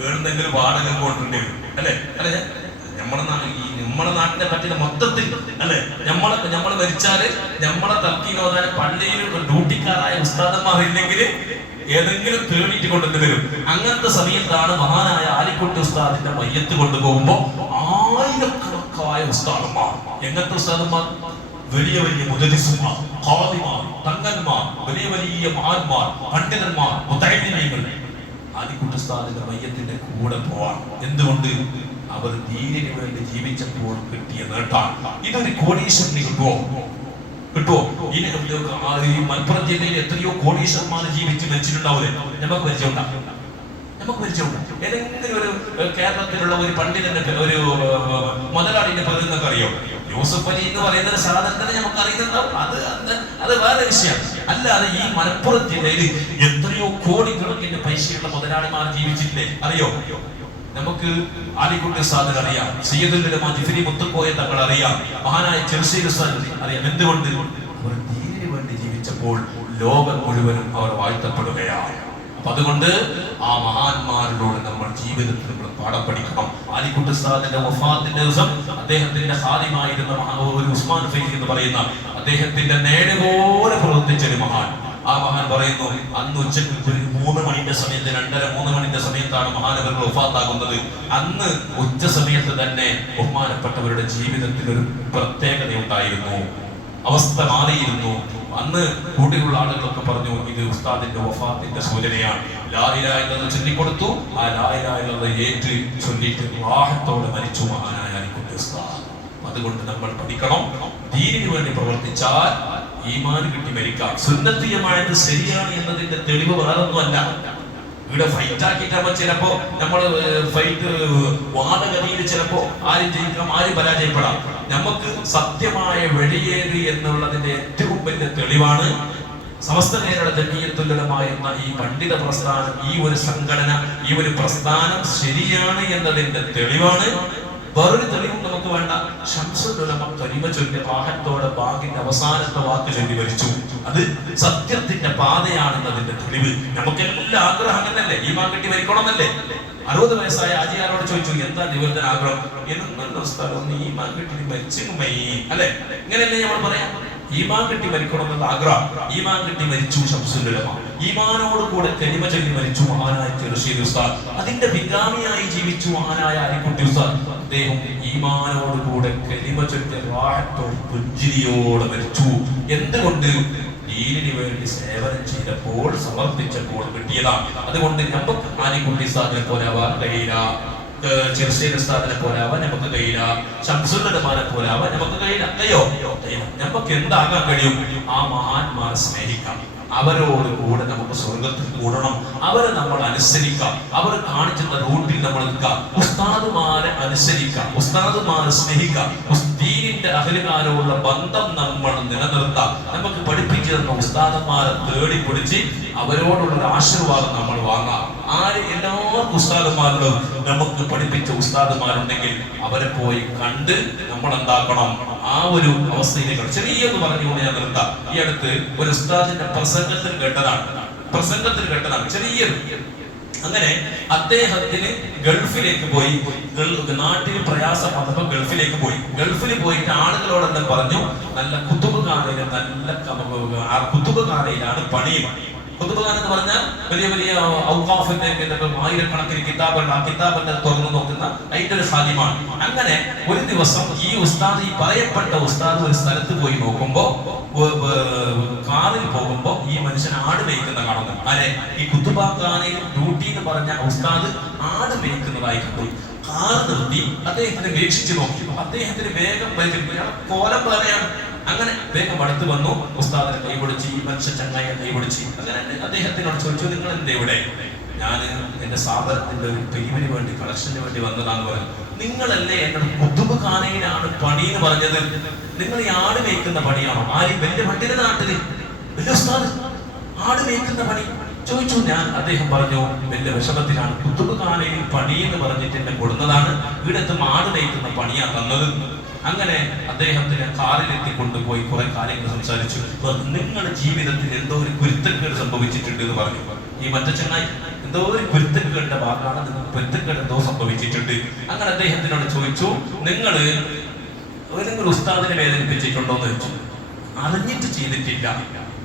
വേണമെങ്കിൽ വാടക കൊണ്ടുണ്ടേ വരും, അല്ലെ? അല്ലെ, നമ്മുടെ നാട്ടിനെ പറ്റിയ മൊത്തത്തിൽ, അല്ലെ? നമ്മള് മരിച്ചാല് നമ്മളെ തൽക്കീൻ ഹോദാന് പള്ളിയിൽ ഡ്യൂട്ടിക്കാരായ ഉസ്താദന്മാരില്ലെങ്കിൽ ഏതെങ്കിലും തേടിയിട്ട് കൊണ്ടുവന്ന് വരും. അങ്ങനത്തെ സമയത്താണ് മഹാനായ ആലിക്കുട്ടി ഉസ്താദിന്റെ മയ്യത്ത് കൊണ്ടുപോകുമ്പോ ആയിരക്കണക്കായ ഉസ്താദന്മാർ. എങ്ങനത്തെ ഉസ്താദന്മാർ? വലിയ വലിയ മുദരിസുമാർ, ഖാദിമാർ, തങ്ങന്മാർ, വലിയ വലിയ മഹാന്മാർ, പണ്ഡിതന്മാർ, മുതഅല്ലിമീങ്ങൾ ആലിക്കുട്ടി ഉസ്താദിന്റെ മയ്യത്തിന്റെ കൂടെ പോവാൻ. എന്തുകൊണ്ട്? അവർ ദീനിന് വേണ്ടി ജീവിച്ചപ്പോൾ കിട്ടിയ നേട്ടാണ്. ഇതൊരു കോടീശ്വരന് കിട്ടുമോ? ഈ മലപ്പുറം ജില്ലയിൽ എത്രയോ കോടീശ്വരന്മാർ ജീവിച്ച് മരിച്ചിട്ടുണ്ടാവില്ലേ? നമുക്ക് പരിചയമുണ്ടാകും. ഏതെങ്കിലും ഒരു കേരളത്തിലുള്ള ഒരു പണ്ഡിതന്റെ ഒരു മുതലാളിന്റെ പേര് എന്നൊക്കെ അറിയോ? യൂസഫ് അലി എന്ന് പറയുന്ന സാധനത്തിന് നമുക്ക് അറിയുന്നുണ്ടാവും. അത് വേറെ വിഷയം. അല്ലാതെ ഈ മലപ്പുറം ജില്ലയിൽ എത്രയോ കോടിക്കണക്കിന് പൈസയുള്ള മുതലാളിമാർ ജീവിച്ചിട്ടില്ലേ? അറിയോ? നമുക്ക് ആലിക്കുട്ടി ഉസ്താദിനെ അറിയാം, സയ്യിദുൽ ഉലമാ ജിഫ്രി മുത്തുക്കോയ തങ്ങൾ അറിയാം, മഹാനായ ചെറുശ്ശേരി ഉസ്താദ് അറിയാം. എന്തുകൊണ്ട്? അവർ ദീനിന് വേണ്ടി ജീവിച്ചപ്പോൾ ലോകം മുഴുവനും അവർ വാഴ്ത്തപ്പെടുകയാണ്. അപ്പൊ അതുകൊണ്ട് ആ മഹാന്മാരിലൂടെ നമ്മൾ ജീവിതത്തിൽ നമ്മൾ പാഠം പഠിക്കണം. ആലിക്കുട്ടി ഉസ്താദിന്റെ വഫാത്തിന്റെ ദിവസം അദ്ദേഹത്തിന്റെ ഖാദിമായിരുന്ന ഒരു ഉസ്മാൻ ഫൈസി എന്ന് പറയുന്ന അദ്ദേഹത്തിന്റെ നേടുപോലെ പ്രവർത്തിച്ച ഒരു മഹാൻ, ആ മഹാൻ പറയുന്നു, അന്ന് ഉച്ചക്ക് 3 മണിന്റെ സമയത്ത് 2:30-3 മണിന്റെ സമയത്താണ് മഹാനവറുകൾ വഫാത്താകുന്നത്. അന്ന് ഉച്ച സമയത്ത് തന്നെ ബഹുമാനപ്പെട്ടവരുടെ ജീവിതത്തിൽ ഒരു പ്രത്യേകത ഉണ്ടായിരുന്നു, അവസ്ഥ മാറിയിരുന്നു. അന്ന് കൂട്ടിലുള്ള ആളുകളൊക്കെ പറഞ്ഞു, ഇത് ഉസ്താദിന്റെ വഫാത്തിന്റെ സൂചനയാണ്. ലാ ഇലാഹ ഇല്ലല്ലാഹ് ചൊല്ലിക്കൊടുത്തു. ആ ലാ ഇലാഹ ഇല്ലല്ലാഹ് ഏറ്റ് ചൊല്ലിയിട്ട് റാഹത്തോടെ മരിച്ചു മഹാനായ ആലിക്കുട്ടി ഉസ്താദ്. അതുകൊണ്ട് നമ്മൾ പഠിക്കണം, ദീനിന് വേണ്ടി പ്രവർത്തിച്ചാൽ ഈമാൻ കിട്ടി മരിക്കാം. സുന്നത്ത് ജമാഅത്ത് ശരിയാണ് എന്നതിന്റെ തെളിവ് വേറൊന്നുമല്ല. ഇവിടെ ഫൈറ്റ് ആക്കിയിട്ടാകുമ്പോ ചിലപ്പോ നമ്മൾ ഫൈറ്റ് വാദഗതിയിൽ ചിലപ്പോ ആരും ജയിക്കാം, ആരും പരാജയപ്പെടാം. നമുക്ക് സത്യമായ വെളിയേറി എന്നുള്ളതിന്റെ ഏറ്റവും വലിയ തെളിവാണ് സമസ്ത കേരള ജംഇയ്യത്തുൽ ഉലമാ എന്ന ഈ പണ്ഡിത പ്രസ്ഥാനം, ഈ ഒരു സംഘടന, ഈ ഒരു പ്രസ്ഥാനം ശരിയാണ് എന്നതിന്റെ തെളിവാണ് വേറൊരു തെളിവും നമുക്ക് വേണ്ട. ശംസുൽ ഉലമ കലിമ ചൊല്ലി റാഹത്തോടെ ബാങ്കിന്റെ അവസാനത്തെ വാക്ക് ചൊല്ലി മരിച്ചു. അത് സത്യത്തിന്റെ പാതയാണെന്നതിന്റെ തെളിവ്. നമുക്കെല്ലാം ആഗ്രഹം അങ്ങനല്ലേ, ഈമാൻ കിട്ടി മരിക്കണമെന്നല്ലേ. 60 വയസ്സായ ആജിയാരോട് ചോദിച്ചു, എന്താ ജീവിതത്തിന് ആഗ്രഹം? എന്നല്ലോ സ്ഥലം ഈമാൻ കിട്ടി മരിച്ചുമൈ അല്ലെ, ഇങ്ങനെയല്ലേ നമ്മൾ പറയാം. ഈമാൻ കിട്ടി മരിക്കണമെന്നുള്ള ആഗ്രഹം. ഈമാൻ കിട്ടി മരിച്ചു ശംസുൽ ഉലമ. ഈമാനോട് കൂടെ കലിമ ചൊല്ലി മരിച്ചു മഹാനായ റഷീദ് ഉസ്താദ്. അതിന്റെ പിൻഗാമിയായി ജീവിച്ചു മഹാനായ അലിക്കുട്ടി ഉസ്താദ്. അദ്ദേഹം ഈമാനോട് കൂടെ കലിമ ചൊല്ലി റാഹത്തോടെ പുഞ്ചിരിയോടെ മരിച്ചു. എന്തുകൊണ്ട്? ദീനിന് വേണ്ടി സേവനം ചെയ്തപ്പോൾ, സമർപ്പിച്ചപ്പോൾ കിട്ടിയതാണ്. അതുകൊണ്ട് നമുക്ക് അലിക്കുട്ടി ഉസ്താദിനെ പോലെ ആവാൻ കഴിയില്ല, ചെറുശ്ശേരി ഉസ്താദിനെ പോലാവാൻ നമുക്ക് കഴിയില്ല, ശംസുൽ ഉലമാനെ പോലാവാൻ നമുക്ക് കഴിയില്ല. അയ്യോ, നമുക്ക് എന്താകാൻ കഴിയും? ആ മഹാന്മാരെ സ്നേഹിക്കാം, അവരോട് കൂടെ നമുക്ക് സ്വർഗത്തിൽ കൂടണം, അവരെ നമ്മൾ അനുസരിക്കാം, അവർ കാണിച്ചിരുന്ന റൂട്ടിൽ നമ്മൾ നിൽക്കാം, ഉസ്താദുമാരെ അനുസരിക്കാം, ഉസ്താദുമാരെ സ്നേഹിക്കാം, ദീനിന്റെ അഹലുകാരോടുള്ള ബന്ധം നമ്മൾ നിലനിർത്താം. നമുക്ക് പഠിപ്പിച്ചു തന്ന ഉസ്താദന്മാരെ തേടി പിടിച്ച് അവരോടുള്ള ഒരു ആശീർവാദം നമ്മൾ വാങ്ങാം. ആര് എല്ലാവർക്കും ഉസ്താദന്മാരുണ്ട്, നമുക്ക് പഠിപ്പിച്ച ഉസ്താദന്മാരുണ്ടെങ്കിൽ അവരെ പോയി കണ്ട് നമ്മൾ എന്താക്കണം, ആ ഒരു അവസ്ഥയിലേക്ക്. ചെറിയൊന്ന് പറഞ്ഞുകൊണ്ട് ഞാൻ നിർത്താം. ഈ അടുത്ത് ഒരു ഉസ്താദിന്റെ പ്രസംഗത്തിൽ കേട്ടതാണ് ചെറിയൊരു. അങ്ങനെ അദ്ദേഹത്തിന് ഗൾഫിലേക്ക് പോയി, നാട്ടിൽ പ്രയാസം വന്നപ്പോൾ ഗൾഫിൽ പോയിട്ട് ആളുകളോടെല്ലാം പറഞ്ഞു, നല്ല കുത്തുബഖാനയിലാണ് പണിയും. കുത്തുബഖാന എന്ന് പറഞ്ഞാൽ വലിയ വലിയ ഔഖാഫിന്റെ ആയിരക്കണക്കിന് കിതാബുകൾ, ആ കിതാബിനെ തുറന്നു നോക്കുന്ന അതിന്റെ ഒരു സാധ്യമാണ്. അങ്ങനെ ഒരു ദിവസം ഈ ഉസ്താദ്, ഈ പറയപ്പെട്ട ഉസ്താദ് ഒരു സ്ഥലത്ത് പോയി നോക്കുമ്പോ, കാറിൽ പോകുമ്പോ ഈ മനുഷ്യൻ ആട് മേയ്ക്കുന്ന കാണുന്നു. ആരെ? ഈ കുത്തുബഖാനയിൽ ഡ്യൂട്ടി എന്ന് പറഞ്ഞ ഉസ്താദ് ആട് മേയ്ക്കുന്നതായി കണ്ടു. കാർ നിർത്തി അദ്ദേഹത്തിനെ വീക്ഷിച്ചു നോക്കി. അദ്ദേഹത്തിന് വേഗം കോലം പറയാണ്. അങ്ങനെ വേഗം അടുത്ത് വന്നു, ഉസ്താദിനെ കൈപിടിച്ച്, ഈ മനുഷ്യ ചങ്ങായിയെ കൈപിടിച്ച്. അങ്ങനെ അദ്ദേഹത്തിനോട് ചോദിച്ചു, നിങ്ങൾ എന്താ ഇവിടെ? ഞാൻ എന്റെ സ്ഥാപനത്തിന്റെ ഒരു പിരിവിന് വേണ്ടി, കളക്ഷന് വേണ്ടി വന്നതാന്ന് പറഞ്ഞു. നിങ്ങളല്ലേ എന്നോട് കുത്തുബഖാനയിലാണ് പണി എന്ന് പറഞ്ഞത്? നിങ്ങൾ ഈ ആട് മേയ്ക്കുന്ന പണിയാണോ? ആരും വലിയ പണ്ടിന്റെ നാട്ടില് വലിയ ഉസ്താദ് ആട് മേയ്ക്കുന്ന പണി ചോദിച്ചു. അദ്ദേഹം പറഞ്ഞു, വലിയ വിഷമത്തിലാണ്, കുത്തുബഖാനയിൽ പണി എന്ന് പറഞ്ഞിട്ട് എന്നെ കൊടുന്നതാണ്, ഇവിടത്തെ ആട് മേയ്ക്കുന്ന പണിയാ തന്നത്. അങ്ങനെ അദ്ദേഹത്തിന് കാറിലെത്തി കൊണ്ടുപോയി കുറെ കാര്യങ്ങൾ സംസാരിച്ചു. നിങ്ങളുടെ ജീവിതത്തിൽ എന്തോ ഒരു കുരുത്തക്കേട് സംഭവിച്ചിട്ടുണ്ട് എന്ന് പറഞ്ഞു. ഈ മറ്റേ ചങ്ങായി എന്തോ ഒരു കുരുത്തക്കേടിന്റെ ഭാഗമാണ്, നിങ്ങൾക്ക് കുരുത്തക്കേട് എന്തോ സംഭവിച്ചിട്ടുണ്ട്. അങ്ങനെ അദ്ദേഹത്തിനോട് ചോദിച്ചു, നിങ്ങൾ ഏതെങ്കിലും ഉസ്താദിനെ വേദനിപ്പിച്ചിട്ടുണ്ടോ എന്ന് ചോദിച്ചു. അറിഞ്ഞിട്ട് ചെയ്തിട്ടില്ല.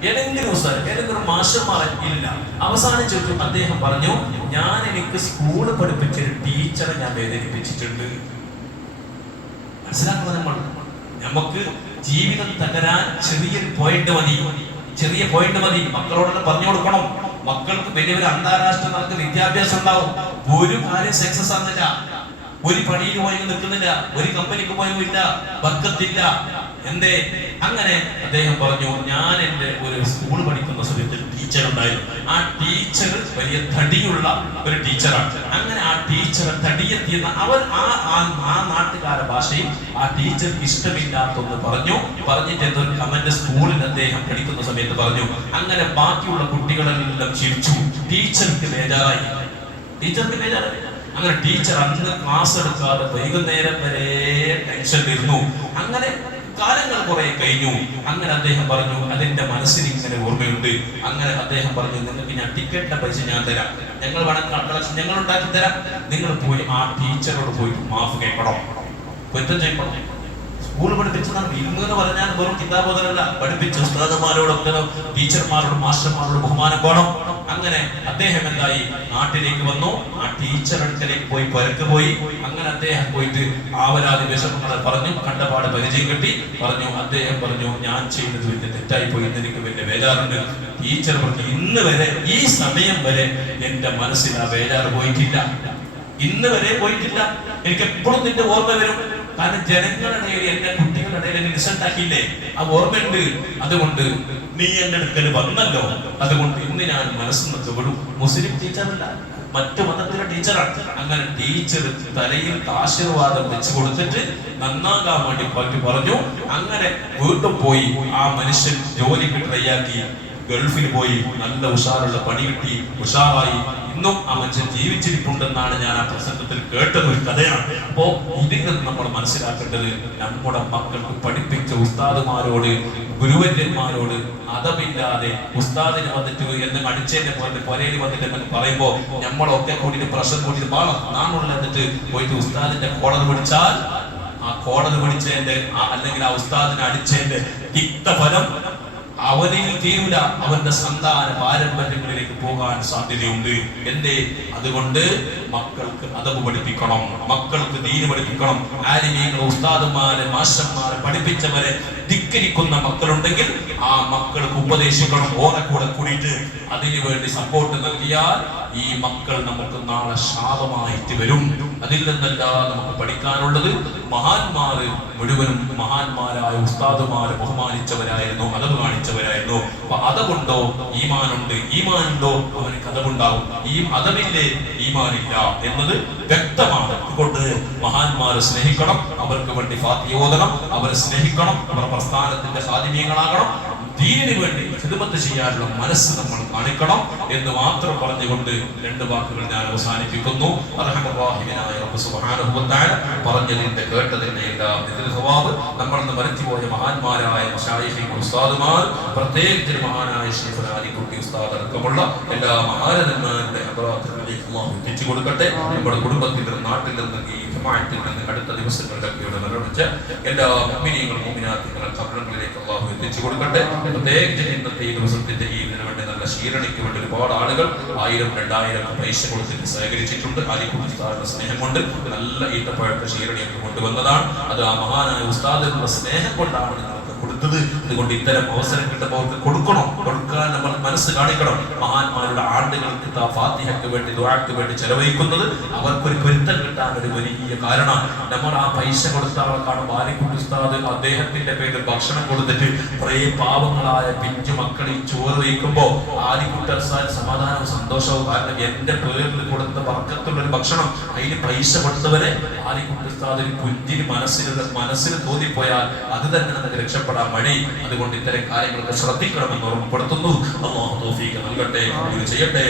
ഏതെങ്കിലും ഉസ്താദ്, ഏതെങ്കിലും മാഷന്മാർ ഇല്ല. അവസാനം ചോദിച്ചു. അദ്ദേഹം പറഞ്ഞു, എനിക്ക് സ്കൂള് പഠിപ്പിച്ച ഒരു ടീച്ചറെ ഞാൻ വേദനിപ്പിച്ചിട്ടുണ്ട്. മനസ്സിലാക്കുന്നത് നമുക്ക് ജീവിതം തകരാൻ ചെറിയ പോയിന്റ് മതി. മക്കളോടെല്ലാം പറഞ്ഞു കൊടുക്കണം. മക്കൾക്ക് വലിയ ഒരു അന്താരാഷ്ട്ര തലത്തിൽ വിദ്യാഭ്യാസം ഉണ്ടാവും. ഒരു കാര്യം സക്സസ് ആകുന്നില്ല, ഒരു പണിയിൽ പോയി നിൽക്കുന്നില്ല, ഒരു കമ്പനിക്ക് പോയില്ല, ബർക്കത്തില്ല. എന്തേ? അങ്ങനെ അദ്ദേഹം പറഞ്ഞു, ഞാൻ എൻ്റെ ഒരു സ്കൂൾ പഠിക്കുന്ന സമയത്ത് ടീച്ചർ ഉണ്ടായിരുന്നു. ആ ടീച്ചർ വലിയ തടിയുള്ള ഒരു ടീച്ചറാണ്. അങ്ങനെ ആ ടീച്ചറെ തടിയെത്തിയെന്ന ആ നാട്ടുകാരുടെ ഭാഷയിൽ ആ ടീച്ചർക്ക് ഇഷ്ടമില്ലാത്തൊന്ന് പറഞ്ഞിട്ട് എന്തൊരു കമന്റ് സ്കൂളിൽ അദ്ദേഹം പഠിക്കുന്ന സമയത്ത് പറഞ്ഞു. അങ്ങനെ ബാക്കിയുള്ള കുട്ടികളെല്ലാം ചിരിച്ചു. ടീച്ചർക്ക് ബേജാറായി. അങ്ങനെ ടീച്ചർ അന്ന് ക്ലാസ് എടുക്കാതെ വൈകുന്നേരം വരെ ടെൻഷനിലിരുന്നു. അങ്ങനെ കാലങ്ങൾ കുറെ കഴിഞ്ഞു. അങ്ങനെ അദ്ദേഹം പറഞ്ഞു, അതെന്റെ മനസ്സിൽ ഇങ്ങനെ ഓർമ്മയുണ്ട്. അങ്ങനെ അദ്ദേഹം പറഞ്ഞു, നിങ്ങൾക്ക് ഞാൻ ടിക്കറ്റിന്റെ പൈസ ഞാൻ തരാം, ഞങ്ങൾ കളക്ഷൻ ഞങ്ങൾ ഉണ്ടാക്കി തരാം, നിങ്ങൾ പോയി ആ ടീച്ചറോട് പോയിട്ട് മാഫ് കേൾക്കണം, കുറ്റം ചെയ്യണം. സ്കൂൾ പഠിപ്പിച്ചതാണ്. എന്ന് പറഞ്ഞാൽ വെറും കിതാബോധനല്ല, പഠിപ്പിച്ച ഉസ്താദന്മാരോടൊക്കെ ടീച്ചർമാരോടും മാസ്റ്റർമാരോടും ബഹുമാനം വേണം. അങ്ങനെ അദ്ദേഹം എന്തായി, നാട്ടിലേക്ക് വന്നു. ആ ടീച്ചർ അടുക്കലേക്ക് പോയി. അങ്ങനെ അദ്ദേഹം പോയിട്ട് ആവലാതി വിഷമങ്ങളെ പറഞ്ഞു, കണ്ടപാട് പരിചയം കിട്ടി. അദ്ദേഹം പറഞ്ഞു, ഞാൻ ചെയ്യുന്നത് വലിയ തെറ്റായി പോയി, എനിക്ക് വലിയ ബേജാറുണ്ട്. ടീച്ചർ പറഞ്ഞു, ഇന്ന് വരെ, ഈ സമയം വരെ എന്റെ മനസ്സിൽ ആ ബേജാറ് പോയിട്ടില്ല. ഇന്ന് വരെ പോയിട്ടില്ല. എനിക്ക് എപ്പോഴും നിന്റെ ഓർമ്മ വരും. കാരണം ജനങ്ങളുടെ ഇടയിൽ, എന്റെ കുട്ടികളുടെ ഇടയിൽ എന്നെ റിസൾട്ട് ആക്കിയില്ലേ, ആ ഓർമ്മയുണ്ട്. അതുകൊണ്ട് നീ എന്റെ അടുക്കൽ വന്നല്ലോ, അതുകൊണ്ട് ഇന്ന് ഞാൻ മനസ്സെന്നൊക്കെ വിടും. മുസ്ലിം ടീച്ചറല്ല, മറ്റു മതത്തിലെ ടീച്ചറാണ്. അങ്ങനെ ടീച്ചർ തലയിൽ ആശീർവാദം വെച്ച് കൊടുത്തിട്ട് നന്നാകാൻ വേണ്ടി പറഞ്ഞു. അങ്ങനെ വീണ്ടും പോയി ആ മനുഷ്യൻ ജോലിക്ക് ട്രൈ ആക്കി, ഗൾഫിൽ പോയി, നല്ല ഉഷാറുള്ള പണി കിട്ടി, ഉഷാറായി. ഇന്നും ആ മനുഷ്യൻ ജീവിച്ചിരിപ്പുണ്ടെന്നാണ് ഞാൻ ആ പ്രസംഗത്തിൽ കേട്ടത്. ഒരു കഥയാണ്. അപ്പോ ഇതിൽ നിന്ന് നമ്മൾ മനസ്സിലാക്കേണ്ടത് നമ്മുടെ മക്കൾക്ക് പഠിപ്പിച്ച ഉസ്താദുമാരോട് ഗുരുവര്യന്മാരോട് അതമില്ലാതെ ഉസ്താദിന് വന്നിട്ട് എന്ന് അടിച്ചതിന്റെ പോലെ പൊരയിൽ വന്നിട്ട് എന്നൊക്കെ പറയുമ്പോ നമ്മളൊക്കെ കൂടി പ്രശ്നം കൂടി നാണുള്ള എന്നിട്ട് പോയിട്ട് ഉസ്താദിന്റെ കോടതി പിടിച്ചാൽ ആ കോടതി പിടിച്ചതിന്റെ അല്ലെങ്കിൽ ആ ഉസ്താദിനെ അടിച്ചതിന്റെ തിക്തഫലം അവനിൽ തീരൂല, അവന്റെ സന്താന പാരമ്പര്യങ്ങളിലേക്ക് പോകാൻ സാധ്യതയുണ്ട്. എന്തേ? അതുകൊണ്ട് മക്കൾക്ക് അദബ് പഠിപ്പിക്കണം, മക്കൾക്ക് ദീന് പഠിപ്പിക്കണം. ആലിമീങ്ങൾ, ഉസ്താദുമാരെ, മാഷന്മാരെ, പഠിപ്പിച്ചവരെ ധിക്കരിക്കുന്ന മക്കളുണ്ടെങ്കിൽ ആ മക്കൾക്ക് ഉപദേശിക്കണം. ഓരെ കൂടെ കൂടിയിട്ട് അതിനു വേണ്ടി സപ്പോർട്ട് നൽകിയാൽ ഈ മക്കൾ നമുക്ക് നാളെ ശാപമായിട്ട് വരും. അതിൽ നിന്നല്ല നമുക്ക് പഠിക്കാനുള്ളത്. മഹാന്മാര് മുഴുവനും മഹാന്മാരായ ഉസ്താദുമാരെ ബഹുമാനിച്ചവരായിരുന്നു, അദബ് കാണിച്ചവരായിരുന്നു. അപ്പൊ അതബുണ്ടോ ഈമാനുണ്ട്, ഈമാനുണ്ടോ അവന് അദബുണ്ടാവും. ഈ അദബില്ലേ ഈമാനില്ല എന്നത് വ്യക്തമാണ്. അതുകൊണ്ട് മഹാന്മാരെ സ്നേഹിക്കണം, അവർക്ക് വേണ്ടി ഫാത്തിഹ ഓതണം, അവരെ സ്നേഹിക്കണം, അവർ പ്രസ്ഥാനത്തിന്റെ ഖാദിമീങ്ങളാകണം. ദീനിന് വേണ്ടി ഖിദ്മത്ത് ചെയ്യാനുള്ള മനസ്സ് നമ്മൾ കാണിക്കണം എന്ന് മാത്രം പറഞ്ഞുകൊണ്ട് രണ്ട് വാക്കുകൾ ഞാൻ അവസാനിപ്പിക്കുന്നു. അർഹമർറാഹിമീനായ റബ്ബ് സുബ്ഹാനഹു വ തആല പറഞ്ഞതിന്റെ കേട്ടതിന്റെ എല്ലാം ഇതിൽ സവാബ് നമ്മളിന്ന് മരിച്ചുപോയ മഹാന്മാരായ മശായിഖുൽ ഉസ്താദുമാർ, പ്രത്യേകിച്ച് മഹാനായ ശൈഖുന അലിക്കുട്ടി ഉസ്താദ് അടക്കമുള്ള എല്ലാ മഹാരഥന്മാരുടെ അബറാത്തുകളിലേക്ക് അല്ലാഹു എത്തിച്ചു കൊടുക്കട്ടെ. നമ്മുടെ കുടുംബത്തിൽ നിന്ന്, നാട്ടിൽ നിന്ന്, ഈ ജമാഅത്തിൽ നിന്ന് അടുത്ത ദിവസങ്ങളിലൊക്കെ ഇവിടെ മരണിച്ച എല്ലാ മുഅ്മിനീങ്ങളും മുഅ്മിനാത്തുകളും ഖബറുകളിലേക്ക് അല്ലാഹു എത്തിച്ചു കൊടുക്കട്ടെ. പ്രത്യേകിച്ച് ഇന്നത്തെ ഈ ദിവസത്തിന്റെ ഈ ഇതിനു വേണ്ടി നല്ല ശീലണിക്ക് വേണ്ടി ഒരുപാട് ആളുകൾ 1000, 2000 പൈസ കൊടുത്തിട്ട് സഹകരിച്ചിട്ടുണ്ട്. അലിക്കുട്ടി ഉസ്താദിന്റെ സ്നേഹം കൊണ്ട് നല്ല ഈത്തപ്പഴത്തെ ശീലണിയൊക്കെ കൊണ്ടുവന്നതാണ്. അത് ആ മഹാനായ ഉസ്താദിനുള്ള സ്നേഹം കൊണ്ടാണ് നിങ്ങൾക്ക് കൊടുത്തത്. അതുകൊണ്ട് ഇത്തരം അവസരം കിട്ടുമ്പോൾ അവർക്ക് കൊടുക്കണം, കൊടുക്കാൻ നമ്മൾ മനസ്സ് കാണിക്കണം. മഹാന്മാരുടെ ആണ്ടുകൾക്ക് ഫാത്തിഹയ്ക്ക് വേണ്ടി, ദുആക്ക് വേണ്ടി ചെലവഴിക്കുന്നത് അവർക്കൊരു പൊരുത്തം കിട്ടാൻ ഒരു വലിയ കാരണമാണ്. നമ്മൾ ആ പൈസ കൊടുത്ത ആൾക്കാണ് അലിക്കുട്ടി ഉസ്താദ് അദ്ദേഹത്തിന്റെ പേരിൽ ഭക്ഷണം കൊടുത്തിട്ട് കുറേ പാവങ്ങളായ പിഞ്ചു മക്കളിൽ ചോറ് വയ്ക്കുമ്പോ ആലിക്കുട്ടി ഉസ്താദ് സമാധാനവും സന്തോഷവും. കാരണം എന്റെ പേരിൽ കൊടുത്ത ബർക്കത്തുള്ള ഒരു ഭക്ഷണം, അതിന് പൈസ കൊടുത്തവരെ ആലിക്കുട്ടി ഉസ്താദിന് പുഞ്ചിന് മനസ്സിൽ തോന്നിപ്പോയാൽ അത് തന്നെ നമുക്ക് രക്ഷപ്പെടാൻ വഴി. അതുകൊണ്ട് ഇത്തരം കാര്യങ്ങളൊക്കെ ശ്രദ്ധിക്കണമെന്ന് ഓർമ്മപ്പെടുത്തുന്നു. അല്ലാഹു തൗഫീഖ് നൽകട്ടെ, ഇത് ചെയ്യട്ടെ.